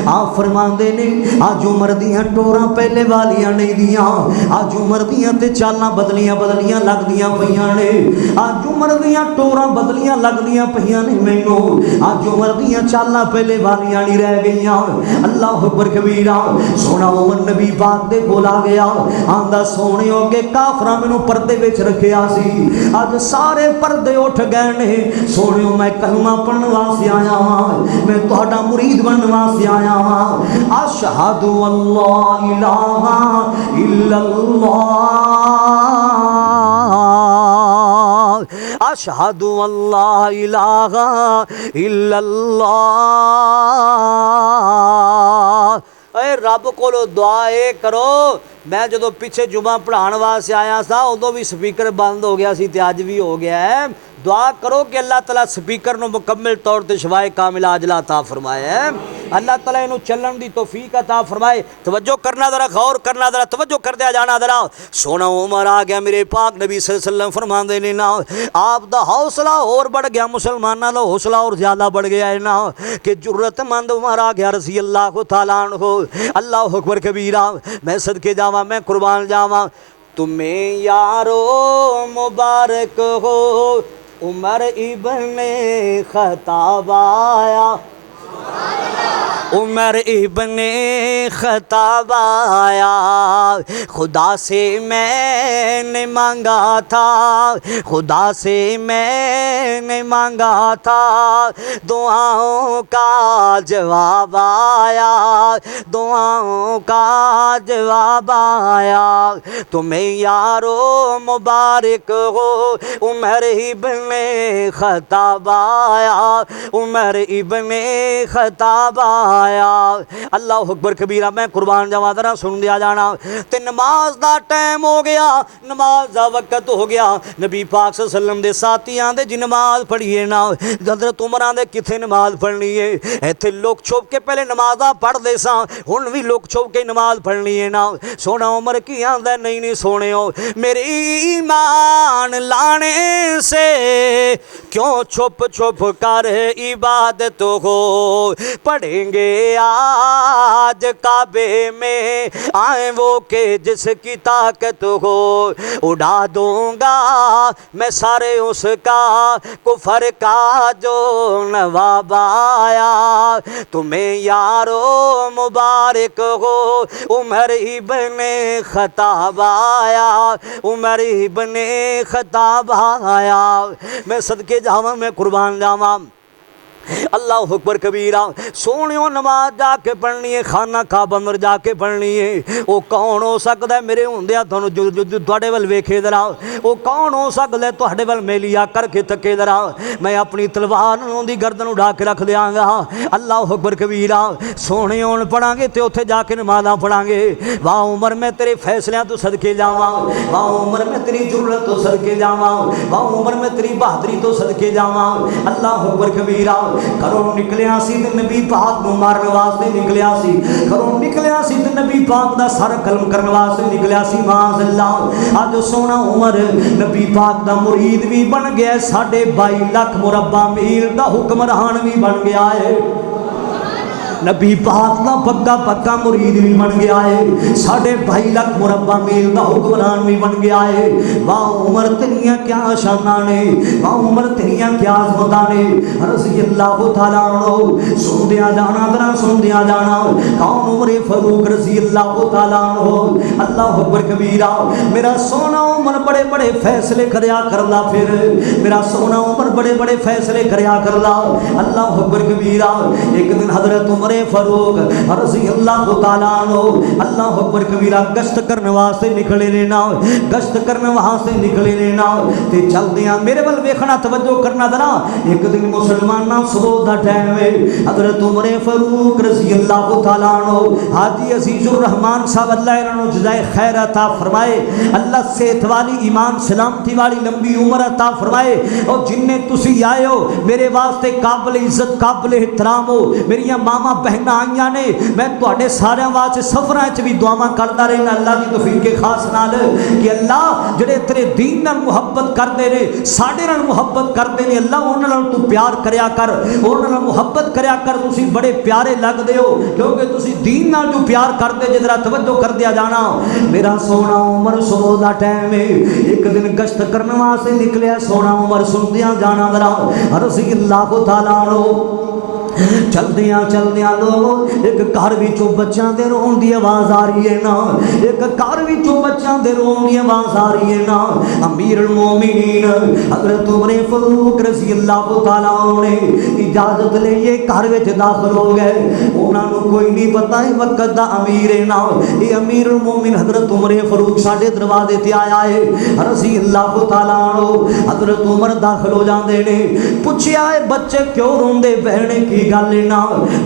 آپ فرمان دے نے آج عمر دیاں ٹوراں پہلے والیاں نہیں دیاں آج عمر دیاں تے چالاں بدلیاں لگ دیاں پہیاں نے آج عمر دیاں ٹوراں بدلیاں لگ دیاں پہیاں نے مینو آج عمر دیاں چالاں پہلے والیاں نہیں رہ گئیاں اللہ اکبر کبیرہ سونا عمر نبی پاک دے بولا گیا آندہ سونے ہو کے کافرہ میں نو پردے وچ رکھیا سی آج سارے پردے اٹھ گئے نے سونے ہو میں کلمہ پڑھنوا سے آیا ہاں میں تہاڈا مرید بنوا سے آیا ہاں اشہد اللہ الہ الا اللہ اشہد اللہ الہ الا اللہ اے رب کو دعا اے کرو میں جدو پیچھے جمعہ پڑھان واسطے آیا تھا ادو بھی سپیکر بند ہو گیا سی تے اج بھی ہو گیا ہے دعا کرو کہ اللہ تعالیٰ سپیکر نو مکمل طور تے شفائے کاملہ عاجلہ عطا فرمائے اللہ تعالیٰ انہوں چلن دی توفیق عطا فرمائے توجہ کرنا ذرا غور کرنا ذرا توجہ کر دیا جانا ذرا سونا عمر آ گیا میرے پاک نبی صلی اللہ علیہ وسلم فرمان دے نا آپ دا حوصلہ اور بڑھ گیا مسلمانہ دا حوصلہ اور زیادہ بڑھ گیا ہے نا کہ جرت مند عمر آ گیا رضی اللہ تعالیٰ عنہ اللہ اکبر کبیرہ میں صدقے جاواں میں قربان جاواں تمہیں یارو مبارک ہو عمر ابن خطاب آیا عمر ابن خطاب آیا خدا سے میں نے مانگا تھا خدا سے میں نے مانگا تھا دعاؤں کا جواب آیا دعاؤں کا جواب آیا تمہیں یارو مبارک ہو عمر ابن خطاب آیا عمر ابن خطاب آیا اللہ اکبر کبیرہ میں قربان جاواں ذرا سن دیا جانا تے نماز دا ٹائم ہو گیا نماز دا وقت ہو گیا نبی پاک صلی اللہ علیہ وسلم دے ساتھیاں دے جی نماز پڑھیے نا حضرت عمراں دے کتھے نماز پڑھنی ہے ایتھے لوگ چھپ کے پہلے نمازاں پڑھ دے ساں ہن بھی لوگ چھپ کے نماز پڑھنی ہے نا سونا عمر کی آندا نہیں سونے ہو میرے ایمان لانے سے کیوں چھپ چھپ کر عبادت ہو پڑھیں گے آج کعبے میں آئیں وہ کہ جس کی طاقت ہو اڑا دوں گا میں سارے اس کا کفر کا جو نواب آیا تمہیں یارو مبارک ہو عمر ابن خطاب آیا عمر ابن خطاب آیا میں صدقے جاواں میں قربان جاواں اللہ اکبر کبیرہ سونیوں نماز جا کے پڑھنی ہے خانہ کعبہ اندر جا کے پڑھنی ہے وہ کون ہو سکتا ہے میرے ہوندیا تھوڑے ول ویکھے ذرا وہ کون ہو سکتا ہے تھوڑے ول میلیا کر کے تکے ذرا میں اپنی تلوار نوں دی گردن اڑا کے رکھ دیاں گا اللہ اکبر کبیرہ سونے ہون پڑھاں گے تے اوتھے جا کے نمازاں پڑھاں گے واہ عمر میں تیرے فیصلیاں تو صدقے جاواں واہ عمر میں تیری جرت تو صدقے جاواں واہ عمر میں تیری بہادری تو صدقے جاواں اللہ اکبر کبیرہ کروں نکلیا سی تے نبی پاک نوں مارن واسطے نکلیا سی کروں نکلیا سی تے نبی پاک دا سر قلم کرن واسطے نکلیا سی معاذ اللہ اج سونا عمر نبی پاک دا مرید بھی بن گیا 22.5 لاکھ مربع میل دا حکمران بھی بن گیا ہے نبی پاک دا پکا پکا مرید بھی بن گیا ہے 2.5 لاکھ مربع میل دا حکمران بھی بن گیا ہے واہ عمر تیریاں کیا شاناں نے واہ عمر تیریاں کیا عظمتاں نے رضی اللہ تعالیٰ عنہ سندیا جانا ذرا سندیا جانا کون عمر فاروق رضی اللہ تعالیٰ عنہ اللہ اکبر کبیرہ میرا سونا عمر بڑے بڑے فیصلے کریا کرلا پھر میرا سونا عمر بڑے بڑے فیصلے کریا کرلا اللہ اکبر کبیرہ ایک دن حضرت عمر فاروق رضی اللہ تعالیٰ عنہ اللہ اکبر کبیرہ گشت کرنے واسطے نکلے لینا گشت کرنے واسطے نکلے لینا تے چل دیاں میرے ول ویکھنا توجہ کرنا ذرا ایک دن مسلماناں صبح دا ٹائم ہے حضرت عمر فاروق رضی اللہ تعالیٰ عنہ حاجی عزیز الرحمان صاحب اللہ انہاں نوں جزائے خیر عطا فرمائے اللہ صحت والی ایمان سلامتی والی لمبی عمر عطا فرمائے اور جننے تسی آئے ہو میرے واسطے قابل عزت قابل احترام ہو میری ماما بہناں آئیاں نے میں تواڈے سارے واسطے سفراں وچ بھی دعاواں کردا رہنا اللہ دی توفیق کے خاص نال کہ اللہ جڑے تیرے دین نال محبت کردے نے ساڈے نال محبت کردے نے اللہ انہاں نال تو پیار کریا کر انہاں نال محبت کریا کر تسی بڑے پیارے لگدے ہو کیونکہ تسی دین نال جو پیار کردے جے ذرا توجہ کر دیا جانا میرا سونا عمر صبح دا ٹائم ہے ایک دن گشت کرنے واسطے نکلیا سونا عمر سندیاں جانا ذرا رضی اللہ تعالیٰ عنہ چل دیاں لوگ ایک گھر وچوں بچیاں دے رون دی آواز آ رہی ہے نا ایک گھر وچوں بچیاں دے رون دی آواز آ رہی ہے نا امیر المومنین حضرت عمر فاروق رضی اللہ تعالیٰ عنہ نے اجازت لے یہ گھر وچ داخل ہو گئے انہاں نوں کوئی نہیں پتہ ہے وقت دا امیر ہے نا یہ امیر المومن حضرت عمر فاروق ساڈے دروازے تے آیا ہے رضی اللہ تعالیٰ عنہ حضرت عمر داخل ہو جاندے نے پوچھیا ہے بچے کیوں روندے بہنے کی گل نہ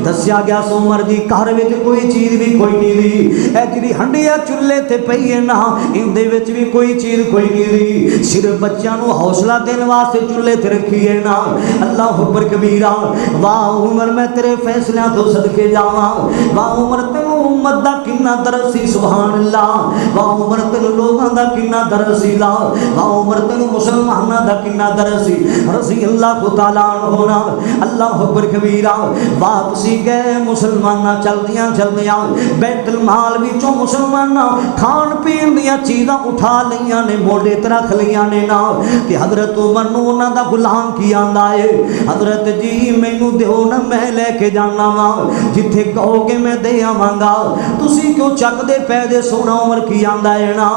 دسیا گیا سو عمر دی گھر وچ کوئی چیز بھی کوئی نہیں دی اے جڑی ہنڈیا چولہے تے پئی ہے نا ان دے وچ بھی کوئی چیز کوئی نہیں دی صرف بچیاں نو حوصلہ دین واسطے چولہے تے رکھی ہے نا اللہ اکبر کبیرہ واہ عمر میں تیرے فیصلیاں تو صدقے جاواں واہ عمر تینوں امت دا کنا درد سی سبحان اللہ واہ عمر تینوں لوگاں دا کنا درد سی لا واہ عمر تینوں مسلماناں دا کنا درد سی رضی اللہ تعالیٰ عنہ اللہ اکبر کبیرہ واپسی گئے مسلماناں چل دیاں بیت المال وچوں مسلماناں کھان پین دیاں چیزاں اٹھا لیاں نے موڈے تے رکھ لیاں نے نا تے حضرت عمر نوں انہاں دا غلام کی آندا ہے حضرت جی مینوں دیو نا میں لے کے جانا وا جتھے کہو گے میں دے آواں گا تسی کیوں چک دے پے دے سونا عمر کی آندا ہے نا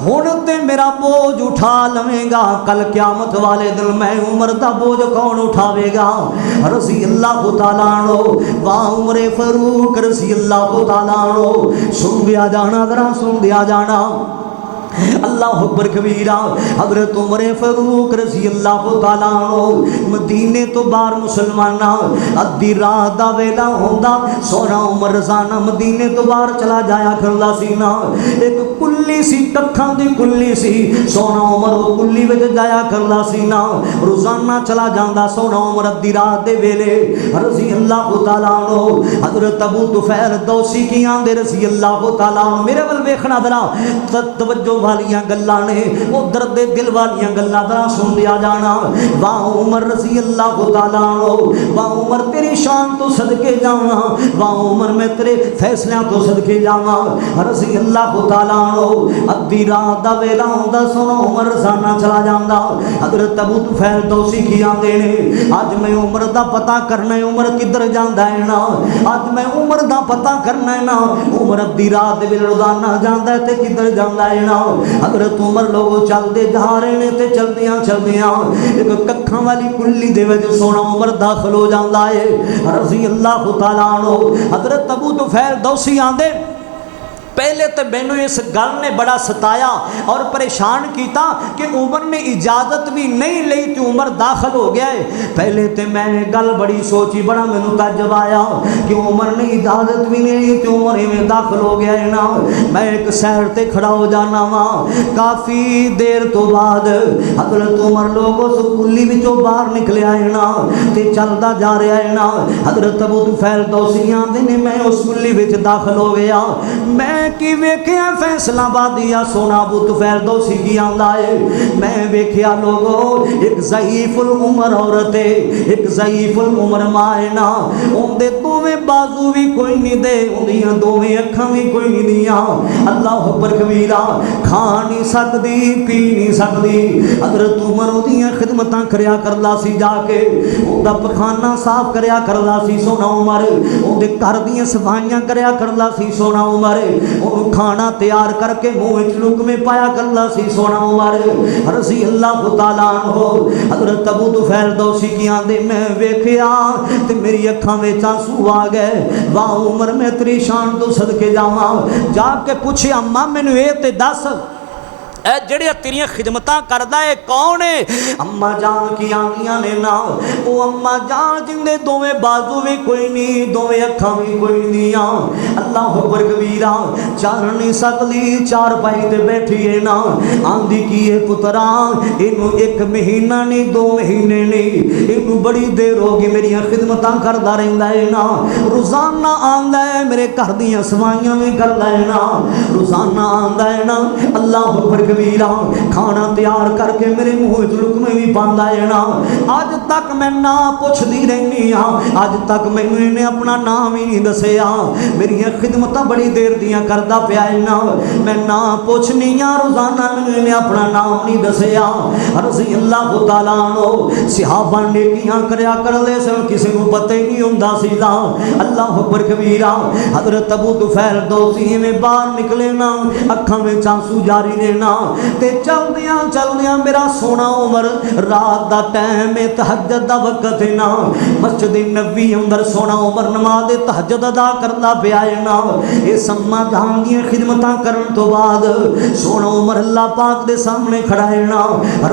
ہن تے میرا بوجھ اٹھا لویں گا کل قیامت والے دن میں عمر دا بوجھ کون اٹھاوے گا رضی اللہ تعالیٰ عنہ واہ عمر فاروق رضی اللہ تعالیٰ عنہ سن دیا جانا ذرا سن دیا جانا اللہ اکبر کبیرہ حضرت عمر فاروق رضی اللہ تعالیٰ عنہ مدینے تو باہر مسلمانہ ادھی رات دا ویلا ہوندا سونا عمر رضانہ مدینے تو باہر چلا جایا کردا سی نا ایک کلی سی ٹکھاں دی کلی سی سونا عمر کلی وچ جایا کردا سی نا روزانہ چلا جاندا سونا عمر ادھی رات دے ویلے رضی اللہ تعالیٰ عنہ حضرت ابو طفیل دوسی کی آندے رضی اللہ تعالیٰ عنہ میرے ول ویکھنا ذرا توجہ والیاں گلاں نے او درد دل والیاں گلاں ذرا سن لیا جانا واہ عمر رضی اللہ تعالیٰ عنہ واہ عمر تیری شان تو صدقے جاواں واہ عمر میں تیرے فیصلیاں تو صدقے جاواں رضی اللہ تعالیٰ عنہ ادھی رات دا ویلا ہوندا سونا عمر رضانہ چلا جاندا حضرت ابو طفیل دوسی کی آندے نے اج میں عمر دا پتہ کرنا ہے عمر کدھر جاندا ہے نا اج میں عمر دا پتہ کرنا ہے نا عمر ادھی رات دے ویلے روزانہ جاندا ہے تے کدھر جاندا ہے نا حضرت عمر لوگ چلتے جا رہے ہیں تے چلدیاں چلدیاں ایک ککھاں والی کلی دے وچ سونا عمر داخل ہو جاندا ہے رضی اللہ تعالیٰ عنہ۔ حضرت ابو طفیل دوسی آندے پہلے تو مینوں اس گل نے بڑا ستایا اور پریشان کیتا کہ عمر نے اجازت بھی نہیں لئی تو عمر داخل ہو گیا ہے۔ پہلے تو میں گل بڑی سوچی، بڑا مینوں تعجب آیا کہ عمر نے اجازت بھی نہیں لئی تو عمر میں داخل ہو گیا ہے نا۔ میں ایک سیر تے کھڑا ہو جانا وا، کافی دیر تو بعد حضرت عمر لوگ اس کلی وچوں باہر نکلے آئے نا تے چلدا جا رہا ہے نا۔ حضرت ابو طفیل دوسی آندے نے میں اس کلی وچ داخل ہو گیا، میں کی ویکھیا فیصلہ بادیا سونا ابو طفیل دوسی کی آندا ہے۔ میں ویکھیا لوگوں ایک ضعیف العمر عورت ہے، ایک ضعیف العمر ماں ہے نا، اندے دوویں بازو بھی کوئی نہیں دے، اندیاں دوویں اکھاں بھی کوئی نہیں دیاں، اللہ اکبر کبیرہ، کھا نہیں سکدی پی نہیں سکدی۔ حضرت عمر اودیاں خدمتاں کریا کردا سی، جا کے اوندا پخانہ صاف کریا کردا سی سونا عمر، اودے گھر دیاں صفائیاں کریا کردا سی سونا عمر، کھانا تیار کر کے منہ لقمے پایا کردا سی سونا عمر رضی اللہ تعالیٰ عنہ۔ حضرت ابو طفیل دوسی کی آندے میں ویکھیا تے میری اکھاں وچ آنسو آ گئے، واہ عمر میں تیری شان تو صدقے جاواں۔ جا کے پوچھیا اماں مینوں اے تے دس اے جڑے تیریاں خدمتاں کردا ہے کون ہے؟ اما جان کی آنگیاں نے نا، او اما جان جن دے دوویں بازو بھی کوئی نہیں، دوویں اکھاں بھی کوئی نہیں، اللہ اکبر کبیرہ، چل نہیں سکدی، چار پائی تے بیٹھی ہے نا۔ آندی کی ہے پترا اینوں ایک مہینہ نہیں، 2 مہینے نہیں، اینوں بڑی دیر ہو گئی میری خدمتاں کردا رہندا ہے نا، روزانہ آندا ہے میرے گھر دیاں صفائیاں بھی کردا ہے نا، روزانہ آندا ہے نا، اللہ اکبر کبیرہ، کھانا تیار کر کے میرے منہ لقمے بھی پاندا ہے نا۔ اج تک میں نام پوچھدی رہنی ہاں، اج تک مینوں انہیں اپنا نام ہی نہیں دسیا، میری خدمتاں بڑی دیر دیاں کردا پیا ہے نا، میں نام پوچھنی ہاں، روزانہ مینوں انہیں اپنا نام نہیں دسیا رضی اللہ تعالیٰ عنہ۔ صحابہ نیکیاں کریا کردے سن، کسی کو پتہ ہی نہیں ہوندا سی لا، اللہ اکبر کبیرہ۔ حضرت ابو طفیل دوسی میں باہر نکلے نا، اکھاں وچ آنسو جاری نے نا، تے چلدیاں چلدیاں میرا سونا عمر رات دا ٹائم ہے، تہجد دا وقت ہے نا، مسجد نبوی اندر سونا عمر نماز تہجد ادا کردا پیا ہے نا۔ اے سما جہان دیاں خدمتاں کرن تو بعد سونا عمر اللہ پاک دے سامنے کھڑا ہے نا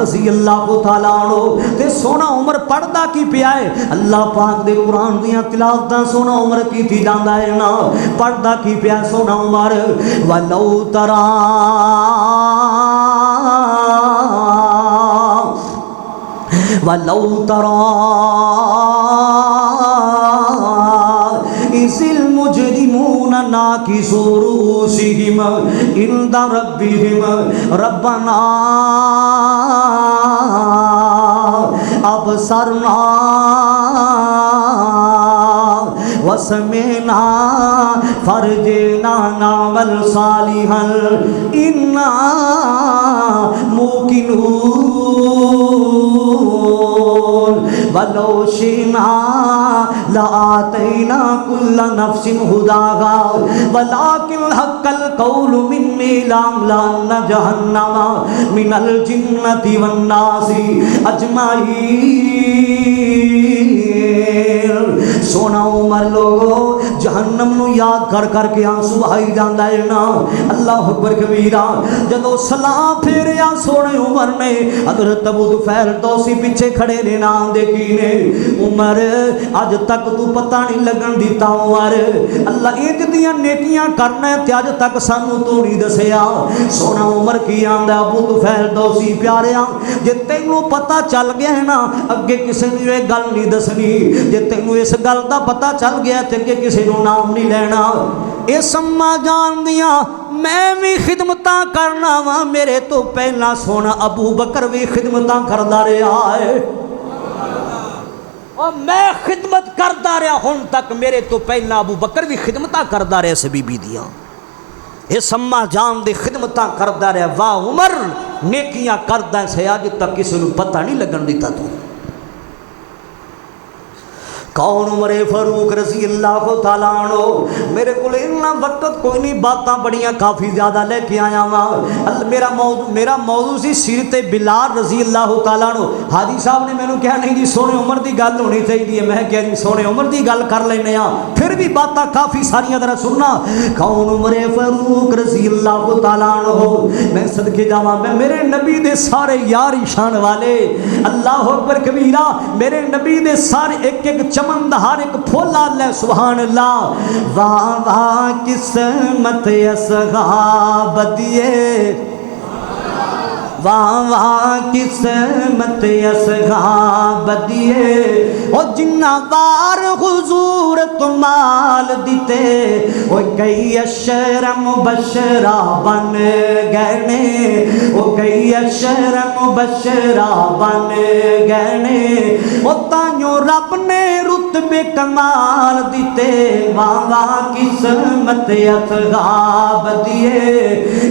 رضی اللہ تعالیٰ عنہ، تے سونا عمر پڑھدا کی پیا ہے، اللہ پاک دے قرآن دیاں تلاوتاں سونا عمر کیتی جاندا ہے نا، پڑھدا کی پیا سونا عمر ولو ترا وَلَوْ تَرَىٰ إِذِ الْمُجْرِمُونَ نَاكِسُو رُءُوسِهِمْ عِندَ رَبِّهِمْ رَبَّنَا أَبْصَرْنَا وَسَمِعْنَا فَارْجِعْنَا نَعْمَلْ صَالِحًا إِنَّا مُوقِنُونَ وَلَوْ شِئْنَا لَآتَيْنَا كُلَّ نَفْسٍ هُدَاهَا وَلَٰكِنْ حَقَّ الْقَوْلُ مِنِّي لَأَمْلَأَنَّ جَهَنَّمَ مِنَ الْجِنَّةِ وَالنَّاسِ أَجْمَعِينَ۔ سونا عمر لوگو جہنم نو یاد کر کر کے آنسو بہائی جاندا ہے نا، اللہ اکبر کبیرہ۔ جدو سلام پھیریا سونے عمر نے، حضرت ابو طفیل دوسی پیچھے کھڑے نے، نام دے کی نے، عمر اج تک تو پتہ نہیں لگن دیتا عمر، اللہ ایک دیاں نیکیاں کرنا ہے تے اج تک سانو تو نہیں دسیا۔ سونا عمر کی آندا ابو طفیل دوسی پیاریا، جے تینوں پتہ چل گیا ہے نا اگے کسے نوں یہ گل نہیں دسنی، جے تینوں اس گل دا پتہ چل گیا تے اگے کسے نوں نام نہیں لینا۔ اے سما جان دیاں میں بھی خدمتاں کرنا وا، میرے تو پہلا سونا ابو بکر بھی خدمتاں کردا رہا ہے، اور میں خدمت کردا رہا ہن تک، میرے تو پہلا ابو بکر بھی خدمتاں کردا رہے سے بی بی دیاں، اے سما جان دی خدمتاں کردا رہا۔ واہ عمر نیکیاں کردا سے اج تک کسی نوں پتہ نہیں لگن دیتا تو۔ کون عمر فاروق رضی اللہ تعالیٰ عنہ. میرے کو اتنا وقت کوئی نہیں، باتاں بڑیاں کافی زیادہ لے کے آیا ہاں. میرا موضوع سی سیرت بلال رضی اللہ تعالیٰ عنہ. حاجی صاحب نے مینوں کہا نہیں جی سونے عمر دی گل ہونی چاہیے. میں کہا جی سونے عمر دی گل کر لینے ہاں، پھر بھی باتاں کافی ساریاں ذرا سننا. کون عمر فاروق رضی اللہ تعالیٰ عنہ. میں صدقے جاواں، میں میرے نبی دے سارے یاری شان والے، اللہ اکبر کبیرہ، میرے نبی دے سارے ایک ایک چمن دا ہر ایک پھول اللہ سبحان اللہ. واہ واہ قسمت اصحاب دیے، واہ واہ قسمت اصحاب دیے، او جنہ وار حضور تمال دیتے، او کئی اشر مبشرہ بن گئے نے، او کئی اشر مبشرہ بن گئے نے، او تائیوں رب نے رتبے کمال دیتے، واہ واہ قسمت اصحاب دیے.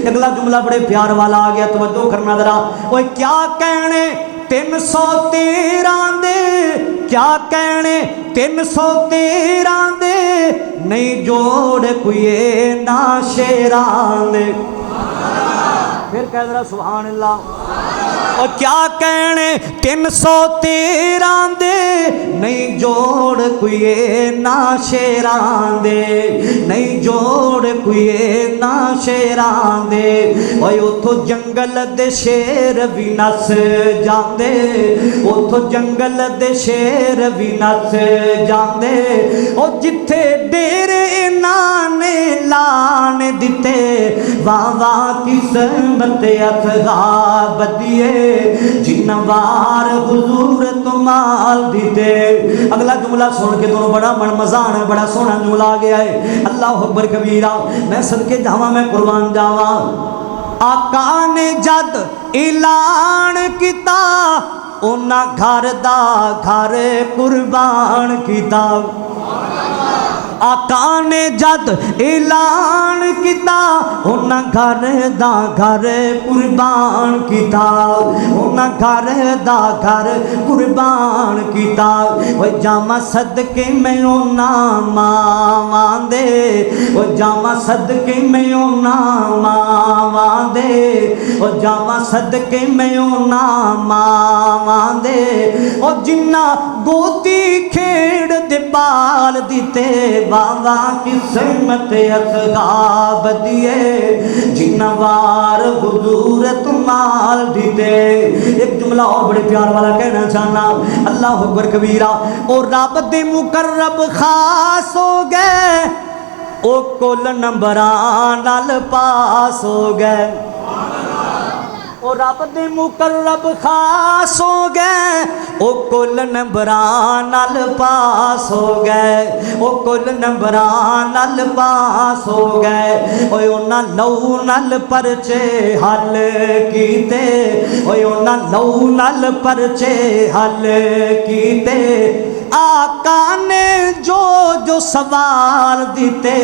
اگلا جملہ بڑے پیار والا آ گیا، توجہ کرنا ذرا. وہ کیا کہنے 313 دے، کیا کہنے 313 دے، نہیں جوڑ کوئی نا شیران دے. پھر کہہ ذرا سبحان اللہ. اور کیا کہنے 313 دے، نہیں جوڑ کوئی نا شیران دے، نہیں جوڑ کوئی نا شیران دے. اوے اتھو جنگل دے شیر بھی نس جاندے، اتھو جنگل دے شیر بھی نس جاندے، او جتھے ڈیرے انہاں نے لان دتے، واہ واہ قسمت اصحاب دیے، جن وار حضور تمال دیتے. اگلا جملہ سن کے دونوں بڑا من مزان ہے، بڑا سونا جملہ آ گیا ہے. اللہ اکبر کبیرہ. میں صدقے جاواں، میں قربان جاواں. آقا نے جد اعلان کیتا، انہاں گھر دا گھر قربان کیتا. آقا نے جد اعلان کیتا، انہاں گھر دا گھر قربان کیتا، انہاں گھر دا گھر قربان کیتا. وہ جاواں صدقے میں انہاں ماواں دے، وہ جاواں صدقے میں انہاں ماواں دے، وہ جاواں صدقے میں انہاں ماواں دے، او جنہ گوتی کھیڑ دے بال دیتے، واہ واہ قسمت اصحاب دیے، جنہ وار حضور تمال دیتے. ایک جملہ اور بڑے پیار والا کہنا چاہنا. اللہ اکبر کبیرہ. او رب دے مقرب خاص ہو گئے، او کل نمبران نال پاس ہو گئے. او رب دے مقرب خاص ہو گئے، او کل نمبران نال پاس ہو گئے، او کل نمبران نال پاس ہو گئے. اوے انہاں لو نال پرچے حل کیتے، اوے انہاں لو نال پرچے حل کیتے. آقا نے جو جو سوال دیتے،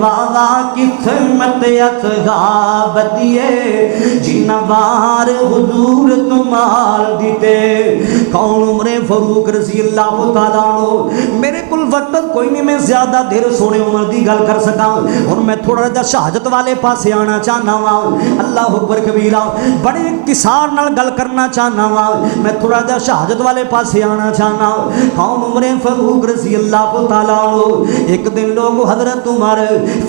واہ واہ قسمت اصحاب دیے، جنہ وار حضور تمال دیتے. کون عمر فاروق رضی اللہ تعالیٰ عنہ. میرے کل وقت کوئی نہیں، میں زیادہ دیر سونے عمر دی گل کر سکاں، اور میں تھوڑا جا شہادت والے پاسے آنا چاہنا وا. اللہ اکبر کبیرہ. بڑے اختصار نال گل کرنا چاہنا وا، میں تھوڑا جا شہادت والے پاسے آنا چاہنا. کون عمر فاروق رضی اللہ تعالیٰ عنہ. ایک دن لوگ حضرت عمر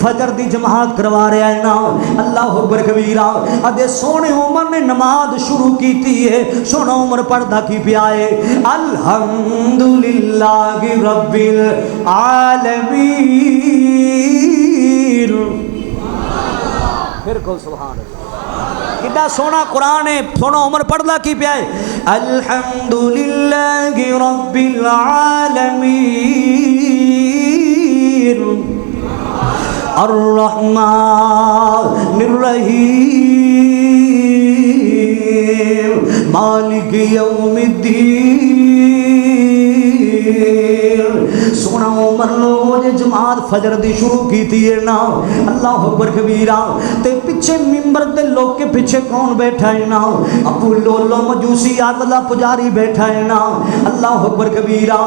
فجر دی جماعت کروا رہے ہیں نا. اللہ اکبر کبیرہ. ادے سونے عمر نے نماز شروع کیتی ہے. سونا عمر پڑھدا کی پیا ہے، الحمدللہ رب العالمین. پھر کہو سبحان اللہ. کتنا سونا قرآن ہے. سونا عمر پڑھدا کی پیا ہے، الحمدللہ رب العالمین الرحمن الرحیم مالک یوم الدین سونا عمر لوگوں نے جماعت فجر دی شروع کیتی ہے نا اللہ اکبر کبیرہ تے پیچھے ممبر دے لوگ کے پیچھے کون بیٹھا ہے نا ابو لولو مجوسی عادلہ پجاری بیٹھا ہے نا اللہ اکبر کبیرہ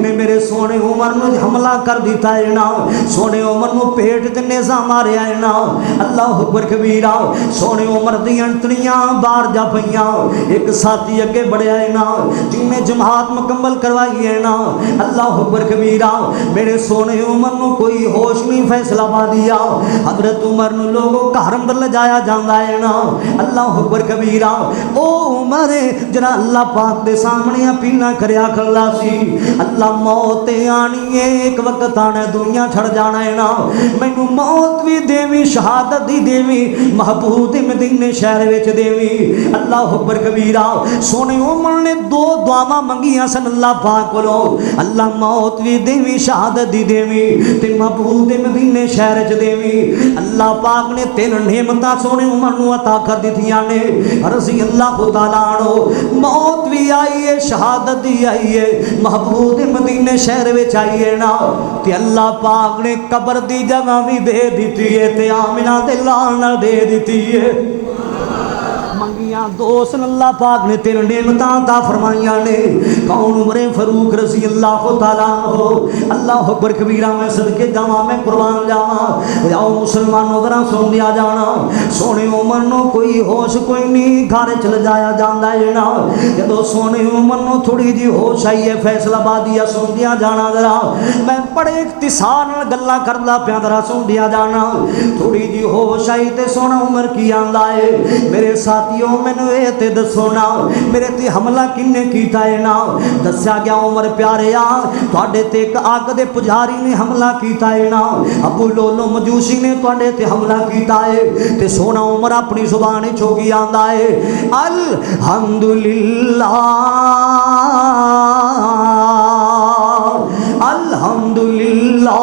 میں میرے سونے عمر نے حملہ کر دیتا ہے نا سونے عمر نے پیٹ تے نیزہ مارے ہے نا اللہ اکبر کبیرہ سونے عمر دی انتڑیاں بار جا پئیاں ایک ساتھی اگے بڑھیا ہے نا جن نے جماعت مکمل کروائی ہے نا اللہ اکبر کبیرہ میرے سونے عمر نے کوئی ہوش نہیں فیصلہ با دیا حضرت عمر نے لوگوں کا حرم در لے جایا جاندہ ہے نا اللہ اکبر کبیرہ او عمر جنا اللہ پاک دے سامنے اپینا کریا کرلا سی اللہ موت آنی ہے ایک وقت آنا دنیا چھڑ جانا ہے نا میں نو موت بھی دیوی شہادت دی دیوی محبوب مدینے شہر وچ دیوی اللہ اکبر کبیرہ سونے عمر نے دو دعاواں منگیاں سن اللہ پاک کو اللہ موت بھی دیوی شہادت دی دیوی تے محبوب مدینے شہر وچ دیوی اللہ پاک نے تین نعمتاں سونے عمر نو عطا کر دتیاں نے رضی اللہ تعالیٰ عنہ موت بھی آئی ہے شہادت بھی آئی ہے محبوب مدینے شہر وچ آئی ہے نا تے اللہ پاک نے قبر دی جگہ بھی دے دیتی ہے تے آمنہ دے لال دے دیتی ہے منگیاں دوست اللہ پاک نے تین نعمتاں عطا فرمائیاں نے کون عمر فاروق رضی اللہ تعالیٰ عنہ اللہ اکبر کبیرہ میں صدقے جاواں میں قربان جاواں جاؤ مسلمانوں ذرا سن دیا جانا سونے عمر نو کوئی ہوش کوئی نہیں گھر چل جایا جاندا ہے نا جدو سونے عمر نو تھوڑی جی ہوش آئی ہے فیصلہ بادیا سن دیا جانا ذرا میں بڑے اختصار نال گلاں کردا پیا ذرا سن دیا جانا تھوڑی جی ہوش آئی تے سونا عمر کی آندا ہے میرے ساتھیوں مینوں اے تے دسو نا میرے تے حملہ کنے کیتا ہے نا دسیا گیا عمر پیارے تواڈے تے ایک اگ دے پجاری نے حملہ کیتا ہے نا ابو لولو مجوسی نے تواڈے تے حملہ کیتا ہے تے سونا عمر اپنی زبان وچ ہو گیا آندا ہے الحمدللہ الحمدللہ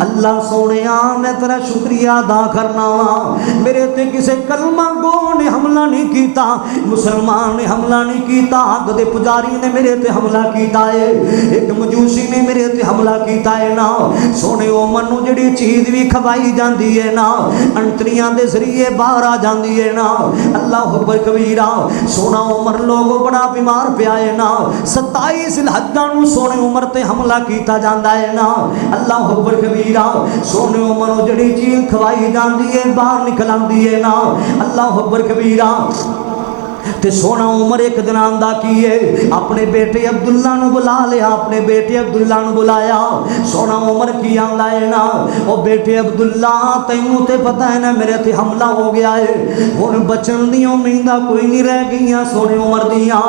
اللہ سونے میں تیرا شکریہ ادا کرنا وا میرے تے کسے کلمہ گو نے حملہ نہیں کیتا مسلمان نے حملہ نہیں کیتا حق دے پجاری نے میرے تے حملہ کیتا ہے ایک مجوسی نے میرے تے حملہ کیتا ہے نا سونے عمر نو جڑی چیز بھی کھوائی جاندی ہے نا انتریاں دے ذریعے باہر آ جاندی ہے نا اللہ اکبر کبیرہ سونا عمر لوگوں بڑا بیمار پیا ہے نا 27 ذوالحجہ نو سونے عمر تے حملہ کیتا جاندا ہے نا اللہ اکبر کبیرہ سونے عمر جڑی چیز کھوائی جاندی ہے باہر نکل آندی ہے نا اللہ اکبر کبیرہ تے سونا عمر ایک دن آندا کیے اپنے بیٹے عبداللہ نو بلا لیا اپنے بیٹے عبداللہ نو بلایا سونا عمر کی آندا ہے نا او بیٹے عبداللہ تینوں تے پتہ ہے نا میرے تے حملہ ہو گیا ہے ہن بچن دی امیداں کوئی نہیں رہ گئیاں سونے عمر دیاں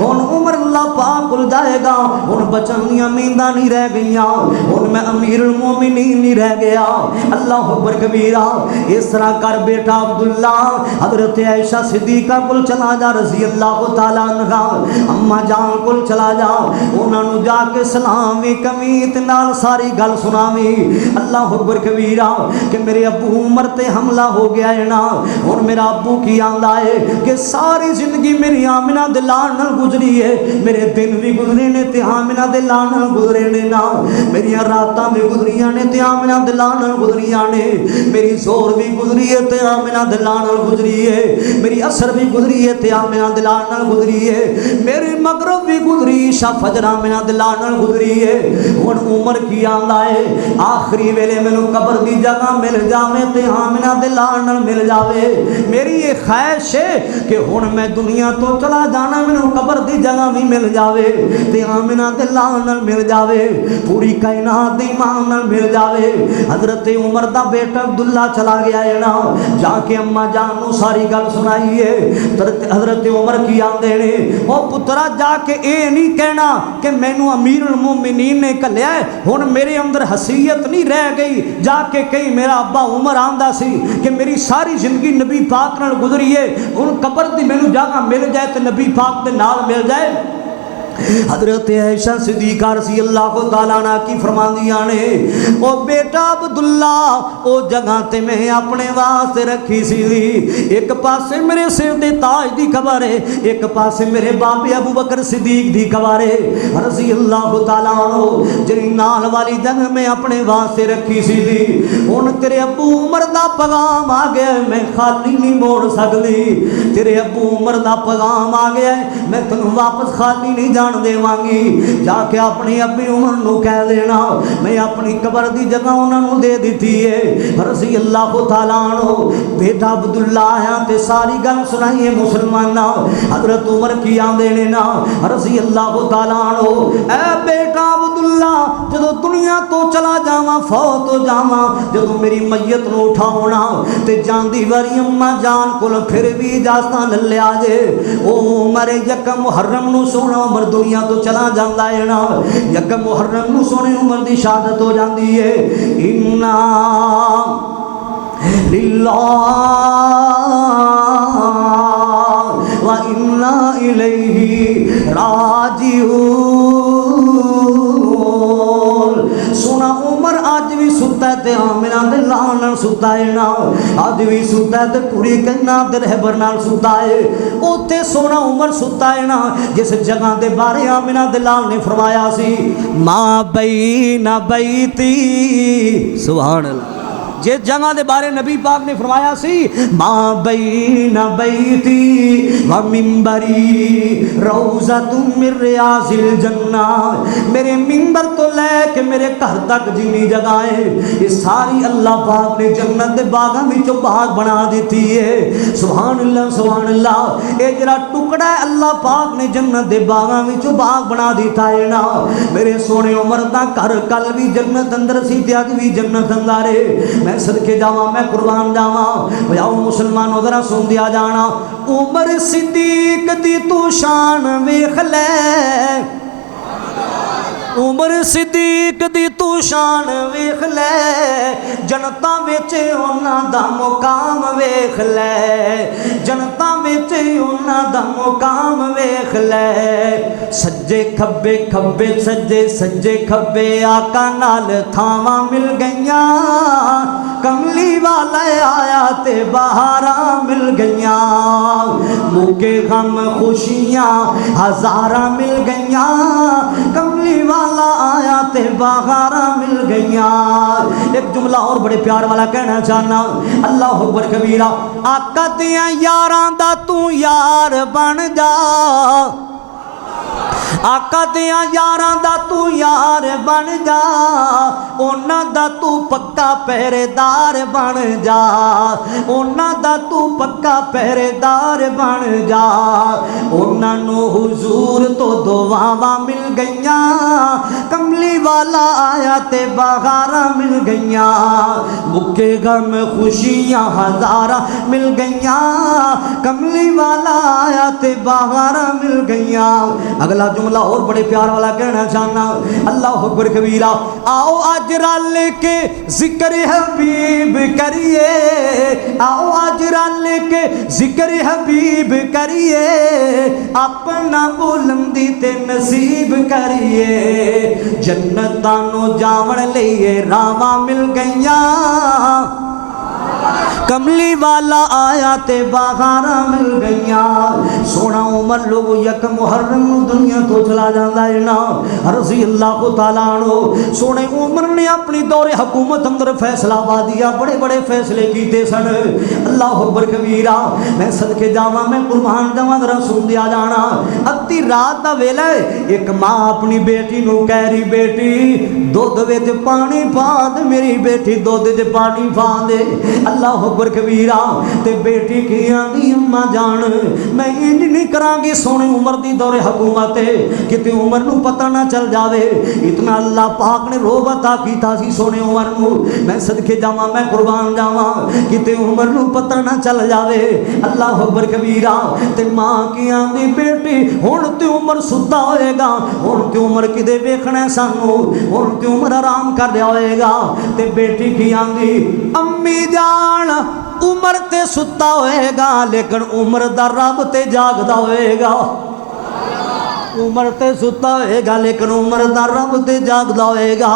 ہن عمر اللہ پاک کول جائے گا ہن بچن دی امیداں نہیں رہ گئیاں ہن میں امیر المومنین نہیں رہ گیا اللہ اکبر کبیرہ اس طرح کر بیٹا عبداللہ حضرت عائشہ صدیقہ کول چلا جا رضی اللہ تعالیٰ عنہ اماں جان کول چلا جا انہاں نو جا کے سلامی کمیت نال ساری گل سناوی اللہ اکبر کبیرہ کہ میرے ابو عمر تے حملہ ہو گیا ہے نا اور میرا ابو کی آندا ہے کہ ساری زندگی میری آمنہ دے لال نال گزری ہے میرے دن بھی گزرے نے تے آمنہ دے لال نال گزرے نے نا میری راتاں بھی گزریاں نے تے آمنہ دے لال نال گزریاں نے میری زور بھی گزری ہے تے آمنہ دے لال نال گزری ہے میری اثر بھی گزری ہے تے آمنہ دلان نال گزری ہے میری مغرب بھی گزری شاہ فجر آمنہ دلان نال گزری ہے ہن عمر کی آندا ہے آخری ویلے مینوں قبر دی جگہ مل جاوے تے آمنہ دلان نال مل جاوے میری یہ خواہش ہے کہ ہن میں دنیا تو چلا جانا مینوں قبر دی جگہ بھی مل جاوے تے آمنہ دلان نال مل جاوے پوری کائنات دی امام نال مل جاوے حضرت عمر دا بیٹا عبداللہ چلا گیا ہے نا جا کے اماں جان نو ساری گل سنائی ہے حضرت عمر کی آندے نے او پترا جا کے اے نہیں کہنا کہ مینوں امیر المومنین نے کلیا ہے ہن میرے اندر حیثیت نہیں رہ گئی جا کے کہیں میرا ابا عمر آندا سی کہ میری ساری زندگی نبی پاک نال گزری ہے ہن قبر دی مینوں جگہ مل جائے تے نبی پاک دے نال مل جائے حضرت عائشہ صدیقہ رضی اللہ تعالیٰ عنہ کی فرماندیاں نے او بیٹا عبداللہ او جگہ تے میں اپنے واسطے رکھی سی ایک پاسے میرے سر دے تاج دی قبر ہے ایک پاسے میرے باپ ابو بکر صدیق دی قبر ہے رضی اللہ تعالیٰ عنہ جڑی نال والی جگہ میں اپنے واسطے رکھی سی ہن تیرے ابو عمر دا پیغام آ گیا میں خالی نہیں موڑ سکدی تیرے ابو عمر دا پیغام آ گیا میں تینوں واپس خالی نہیں جان دیوانگی جا کے اپنی ابی عمر نو کہہ دینا میں اپنی قبر دی جگہ انہوں نے دے دیتی ہے رضی اللہ تعالیٰ عنہ بیٹا عبداللہ آیا تے ساری گل سنائیے مسلمانہ حضرت عمر کی آندے لینا رضی اللہ تعالیٰ عنہ اے بیٹا عبداللہ جدو دنیا تو چلا جاواں فوت ہو جاواں جدو میری میت نو اٹھاونا تے جاندی واری اماں جان کول پھر بھی اجازتاں لے آجے او عمر یکم محرم نو سونا عمر دنیا تو چلا جاندا ہے نا یکم محرم نو سونے عمر دی شہادت ہو جاندی ہے انا للہ و انا الیہ راجعون سونا عمر آج بھی ستا ہے تے آمنہ دے لانن ستا ہے نا آج بھی ستا ہے تے پوری کہنا دے رہبر نال ستا ہے اوتے سونا عمر ستا ہے نا جس جگہ دے بارے آمنہ دے لال نے فرمایا سی ما بین بیتی سبحان اللہ جس جگہ دے بارے نبی پاک نے فرمایا سی ما بین بیتی و منبری روضۃ من ریاض الجنہ میرے منبر تو لے کے میرے گھر تک جنی جگہیں یہ ساری اللہ پاک نے جنت دے باغاں وچوں باغ بنا دیتی ہے سبحان اللہ اے جڑا ٹکڑا ہے اللہ پاک نے جنت دے باغاں وچوں باغ بنا دیتا ہے نا میرے سونے عمر دا گھر کل بھی جنت اندر سی تے اج بھی جنت اندر ہے میں صدقے جاواں میں قربان جاواں جاؤ مسلمانوں ذرا سن دیا جانا عمر صدیق دی تو شان ویکھ لے عمر صدیق دی تو شان ویکھ لے جنتاں وچ انہاں دا مقام ویکھ لے جنتاں وچ انہاں دا مقام ویکھ لے سجے کھبے کھبے سجے سجے کھبے آقا نال تھاواں مل گئیاں کملی والا آیا تے بہاراں مل گئیاں موقع غم خوشیاں ہزاراں مل گئیاں کملی والا آیا تے بہاراں مل گئیاں ایک جملہ اور بڑے پیار والا کہنا چاہنا اللہ اکبر کبیرہ آقا دیاں یاراں دا تو یار بن جا آقا دیاں یاراں دا تو یار بن جا اونا دا تو پکا پہرے دار بن جا اونا دا تو پکا پہرے دار بن جا اونا نو حضور تو دعاواں مل گئیاں کملی والا آیا تے بہاراں مل گئیاں مکے غم خوشیاں ہزاراں مل گئیاں کملی والا آیا تے بہاراں مل گئیاں اگلا جملہ اور بڑے پیار والا کہنا چاہنا اللہ اکبر کبیرہ آؤ آج رل کے ذکر حبیب کریے آؤ آج رل کے ذکر حبیب کریے اپنا بلندی تے نصیب کریے جنتاں نو جاون لئیے راواں مل گئیاں کملی والا آیا تے بہاراں مل گئیاں سونا عمر لوگ یک محرم دنیا تو چلا جاندہ ہے نا رضی اللہ تعالیٰ عنہ سونے عمر نے اپنی دور حکومت اندر فیصلہ بادیا بڑے بڑے فیصلے کیتے سن اللہ اکبر کبیرہ میں صدقے جاواں میں قربان جاواں ذرا سن دیا جانا ادھی رات دا ویلا ایک ماں اپنی بیٹی نو کہہ رہی بیٹی دودھ وچ پانی پا دے میری بیٹی دودھ وچ پانی پا دے اللہ اکبر کبیرہ تے بیٹی کی آندی اماں جان میں انج نہیں کران گی سونے عمر دی دور حکومت کتے عمر نو پتہ نہ چل جاوے اتنا اللہ پاک نے روب عطا کیتا سی سونے عمر نو میں صدقے جاواں میں قربان جاواں کتے عمر نو پتہ نہ چل جاوے اللہ اکبر کبیرہ تے ماں کی آندی بیٹی ہن تے عمر ستا ہوئے گا ہن تے عمر کدے ویکھنا سانو ہن تے عمر آرام کر رہا ہوئے گا تے بیٹی کی آندی امی جان عمر تے ستا ہوئے گا لیکن عمر دا رب تے جاگدا ہوئے گا عمر تے ستا ہوئے گا لیکن عمر دا رب تے جاگدا ہوئے گا۔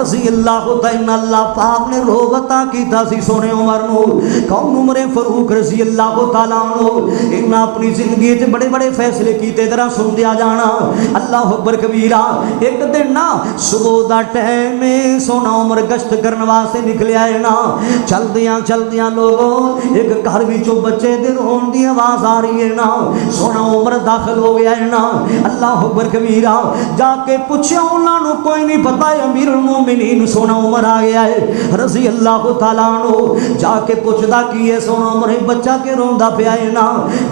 رضی اللہ تعالی اللہ پاک نے روح عطا کیتا سی سونے عمر نو۔ کون عمر فاروق رضی اللہ تعالیٰ عنہ، انہاں اپنی زندگی تے بڑے بڑے فیصلے کیتے، ذرا سن دیا جانا۔ اللہ اکبر کبیرہ۔ ایک دن نا صبح دا ٹائم سونا عمر گشت کرن واسطے نکلیا ہے نا، چلدیاں چلدیاں لوگوں ایک گھر وچوں بچے دے رون دی آواز آ رہی ہے نا، سونا عمر داخل ہو گیا ہے نا۔ اللہ اکبر کبیرہ۔ جا کے پوچھیا انہاں نو کوئی نہیں پتہ امیر المومنین سونا عمر آ گیا ہے رضی اللہ تعالیٰ عنہ۔ جا کے پوچھدا کی ہے سونا عمر بچہ کے روندا پیا ہے نا،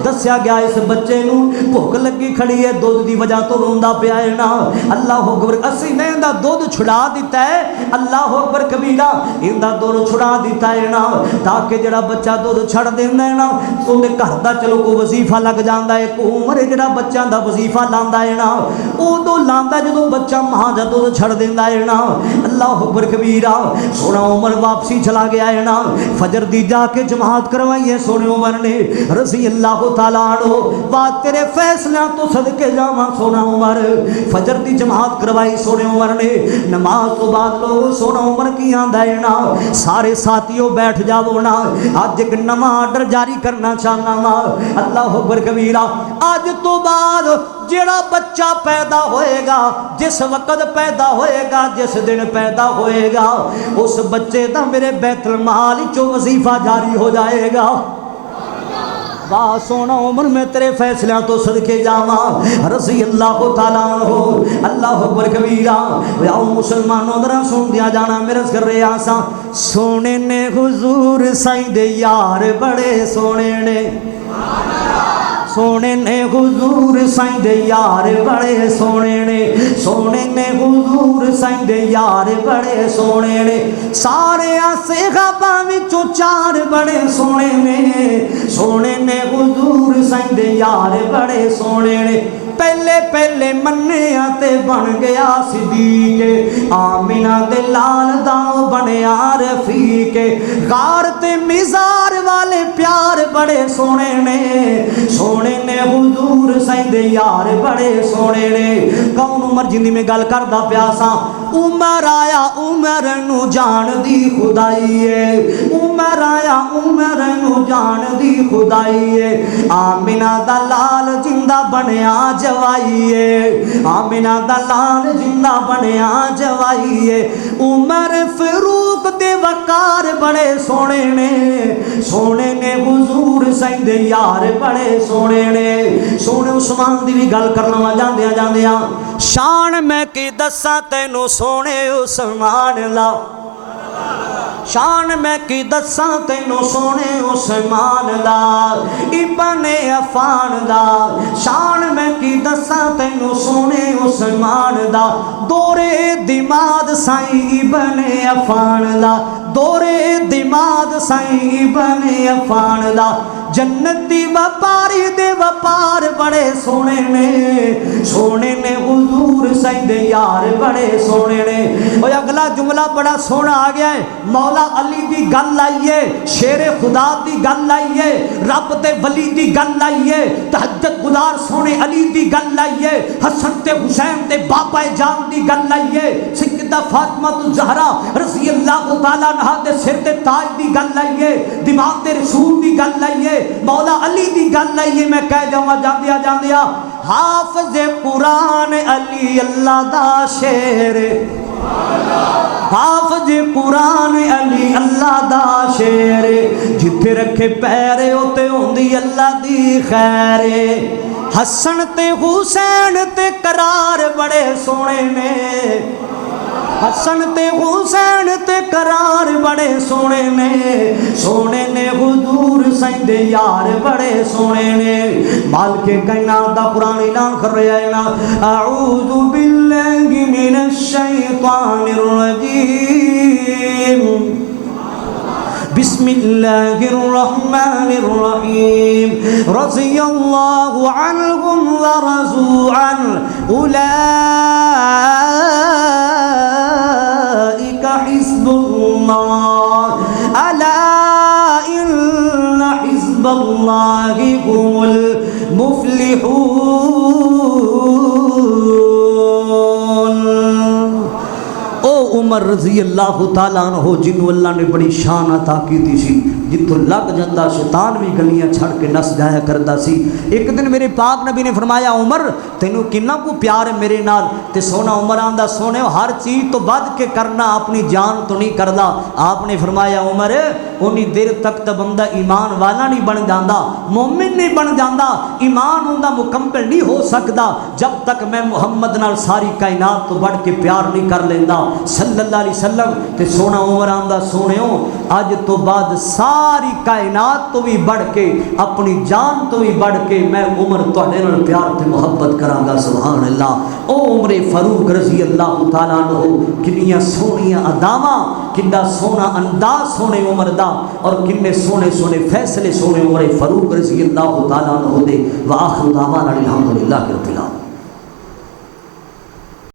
دسیا گیا اس بچے نو بھوک لگی کھڑی ہے دودھ دی وجہ تو روندا پیا ہے نا۔ اللہ اکبر اسی نے دا دودھ چھڑا دیتا ہے، اللہ اکبر کبیرہ ایندا دودھ چھڑا دیتا ہے نا تاکہ جڑا بچہ دودھ چھڑ دیندا ہے نا اوندا گھر دا چلو کو وظیفہ لگ جاندا ہے۔ کو عمر جڑا بچہ دا وظیفہ لاندا ہے نا اودوں لاندا جدوں بچہ ماں دا دودھ چھڑ دیندا ہے نا۔ اللہ اکبر کبیرہ۔ سونا عمر واپسی چلا گیا ہے نا، فجر دی جا کے جماعت کروائی ہے سونے عمر نے رضی اللہ تعالیٰ عنہ۔ بات تیرے فیصلہ تو صدقے جاواں سونا عمر، فجر دی جماعت کروائی سونے عمر نے۔ نماز تو بعد لوگ سونا عمر کی آندا ہے نا سارے ساتھیوں بیٹھ جاؤ نا، آج ایک نواں آرڈر جاری کرنا چاہنا وا۔ اللہ اکبر کبیرہ۔ آج تو بعد جڑا بچہ پیدا ہوئے گا، جس وقت پیدا ہوئے گا، جس دن پیدا ہوئے گا، اس بچے دا میرے بیت المال چو وظیفہ جاری ہو جائے گا۔ واہ سونا عمر میں تیرے فیصلہ تو صدقے جاواں رضی اللہ تعالیٰ عنہ۔ اللہ اکبر کبیرہ۔ یا مسلمانوں ذرا سن دیا جانا میرے کر رہے آساں۔ سونے نے حضور سائیں دے یار بڑے سونے نے، سونے نے حضور سائیں دے یار بڑے سونے نے، سونے نے حضور سائیں دے یار بڑے سونے نے، سارے آسے غاباں وچوں چار بڑے سونے نے، سونے نے حضور سائیں دے یار بڑے سونے نے۔ پہلے پہلے منیا تے بن گیا صدیق، آمینہ دے لال داؤ بنیا رفیق، غار تے مزار والے پیار بڑے سونے نے، سونے نے حضور سائیں دے یار بڑے سونے نے۔ کون عمر جندی میں گل کردا پیاسا، عمر آیا عمر نو جان دی خدائی ہے، عمر آیا عمر نو جان دی خدائی ہے، آمینہ دا لال جندہ بنیا جوائیے، آمینہ دا لال جندہ بنیا جوائیے، عمر فاروق دے وقار بڑے سونے نے، سونے نے حضور سائیں دے یار بڑے سونے نے۔ سونے عثمان دی بھی گل کرنا جاندیاں جاندیاں، شان میں کی دساں تینوں سونے عثمان لا، شان میں کی دساں تینوں سونے عثمان دا، ابن عفان دا، شان میں کی دساں تینوں سونے عثمان دا، دورے دماد سائیں ابن عفان دا، دورے دماد سائیں ابن عفان دا، جنتی وپاری دے وپار بڑے سونے نے، سونے نے حضور سائیں دے یار بڑے سونے نے۔ اور اگلا جملہ بڑا سونا آ گیا ہے، مولا علی دی گل لائیے، شیر خدا دی گل لائیے، رب تے ولی دی گل لائیے، تہجد گزار سونے علی دی گل لائیے، حسن تے حسین تے بابا جان دی گل لائیے، سیدہ فاطمہ الزہرا رضی اللہ تعالیٰ عنہا دے سر تے تاج دی گل لائیے، دماغ تے رسول دی گل لائیے، مولا علی دی گل لائیے۔ میں کہہ جاؤں جاندیا جاندیا، حافظ قرآن علی اللہ دا شیر، حافظ قرآن علی اللہ دا شیر، جتھے رکھے پیرے ہوتے ہوندی اللہ دی خیر، حسن تے حسین تے قرار بڑے سونے نے، حسن تے حسین تے قرار بڑے سونے نے، سونے نے حضور سائیں دے یار بڑے سونے نے۔ مالک کائنات دا قرآن اعلان کر رہا ہے نا، اعوذ باللہ من الشیطان الرجیم، بسم اللہ الرحمن الرحیم، رضی اللہ عنہم ورضوا عنہ، اولئک حزب اللہ، الا ان حزب اللہ هم المفلحون۔ عمر رضی اللہ تعالیٰ عنہ جنہوں اللہ نے بڑی شان عطا کی تھی سی، جتوں لگ جاندہ شیطان بھی گلیاں چھڑ کے نس جایا کردا سی۔ ایک دن میرے پاک نبی نے فرمایا عمر تینوں کنا کو پیار ہے میرے نال؟ تے سونا عمر آندہ سونے ہر چیز تو بد کے کرنا اپنی جان تو نہیں کردا۔ آپ نے فرمایا عمر انہی دیر تک تا بندہ ایمان والا نہیں بن جاندہ، مومن نہیں بن جاندہ، ایمان ہوندہ مکمل نہیں ہو سکتا جب تک میں محمد نال ساری کائنات تو بڑھ کے پیار نہیں کر لیندہ صلی اللہ علیہ وسلم۔ تے سونا عمر آندہ سونے ہوں آج تو بعد ساری کائنات تو بھی بڑھ کے اپنی جان تو بھی بڑھ کے میں عمر تہاڈے نال پیار تے محبت کراں گا۔ سبحان اللہ۔ او عمر فاروق رضی اللہ تعالیٰ عنہ کنیاں سونیاں اداواں، کننا سونا انداز سونے عمر دا، اور کنے سونے سونے فیصلے سونے عمر فاروق رضی اللہ تعالیٰ عنہ دے۔ وآخر دعوانا الحمدللہ رب العالمین۔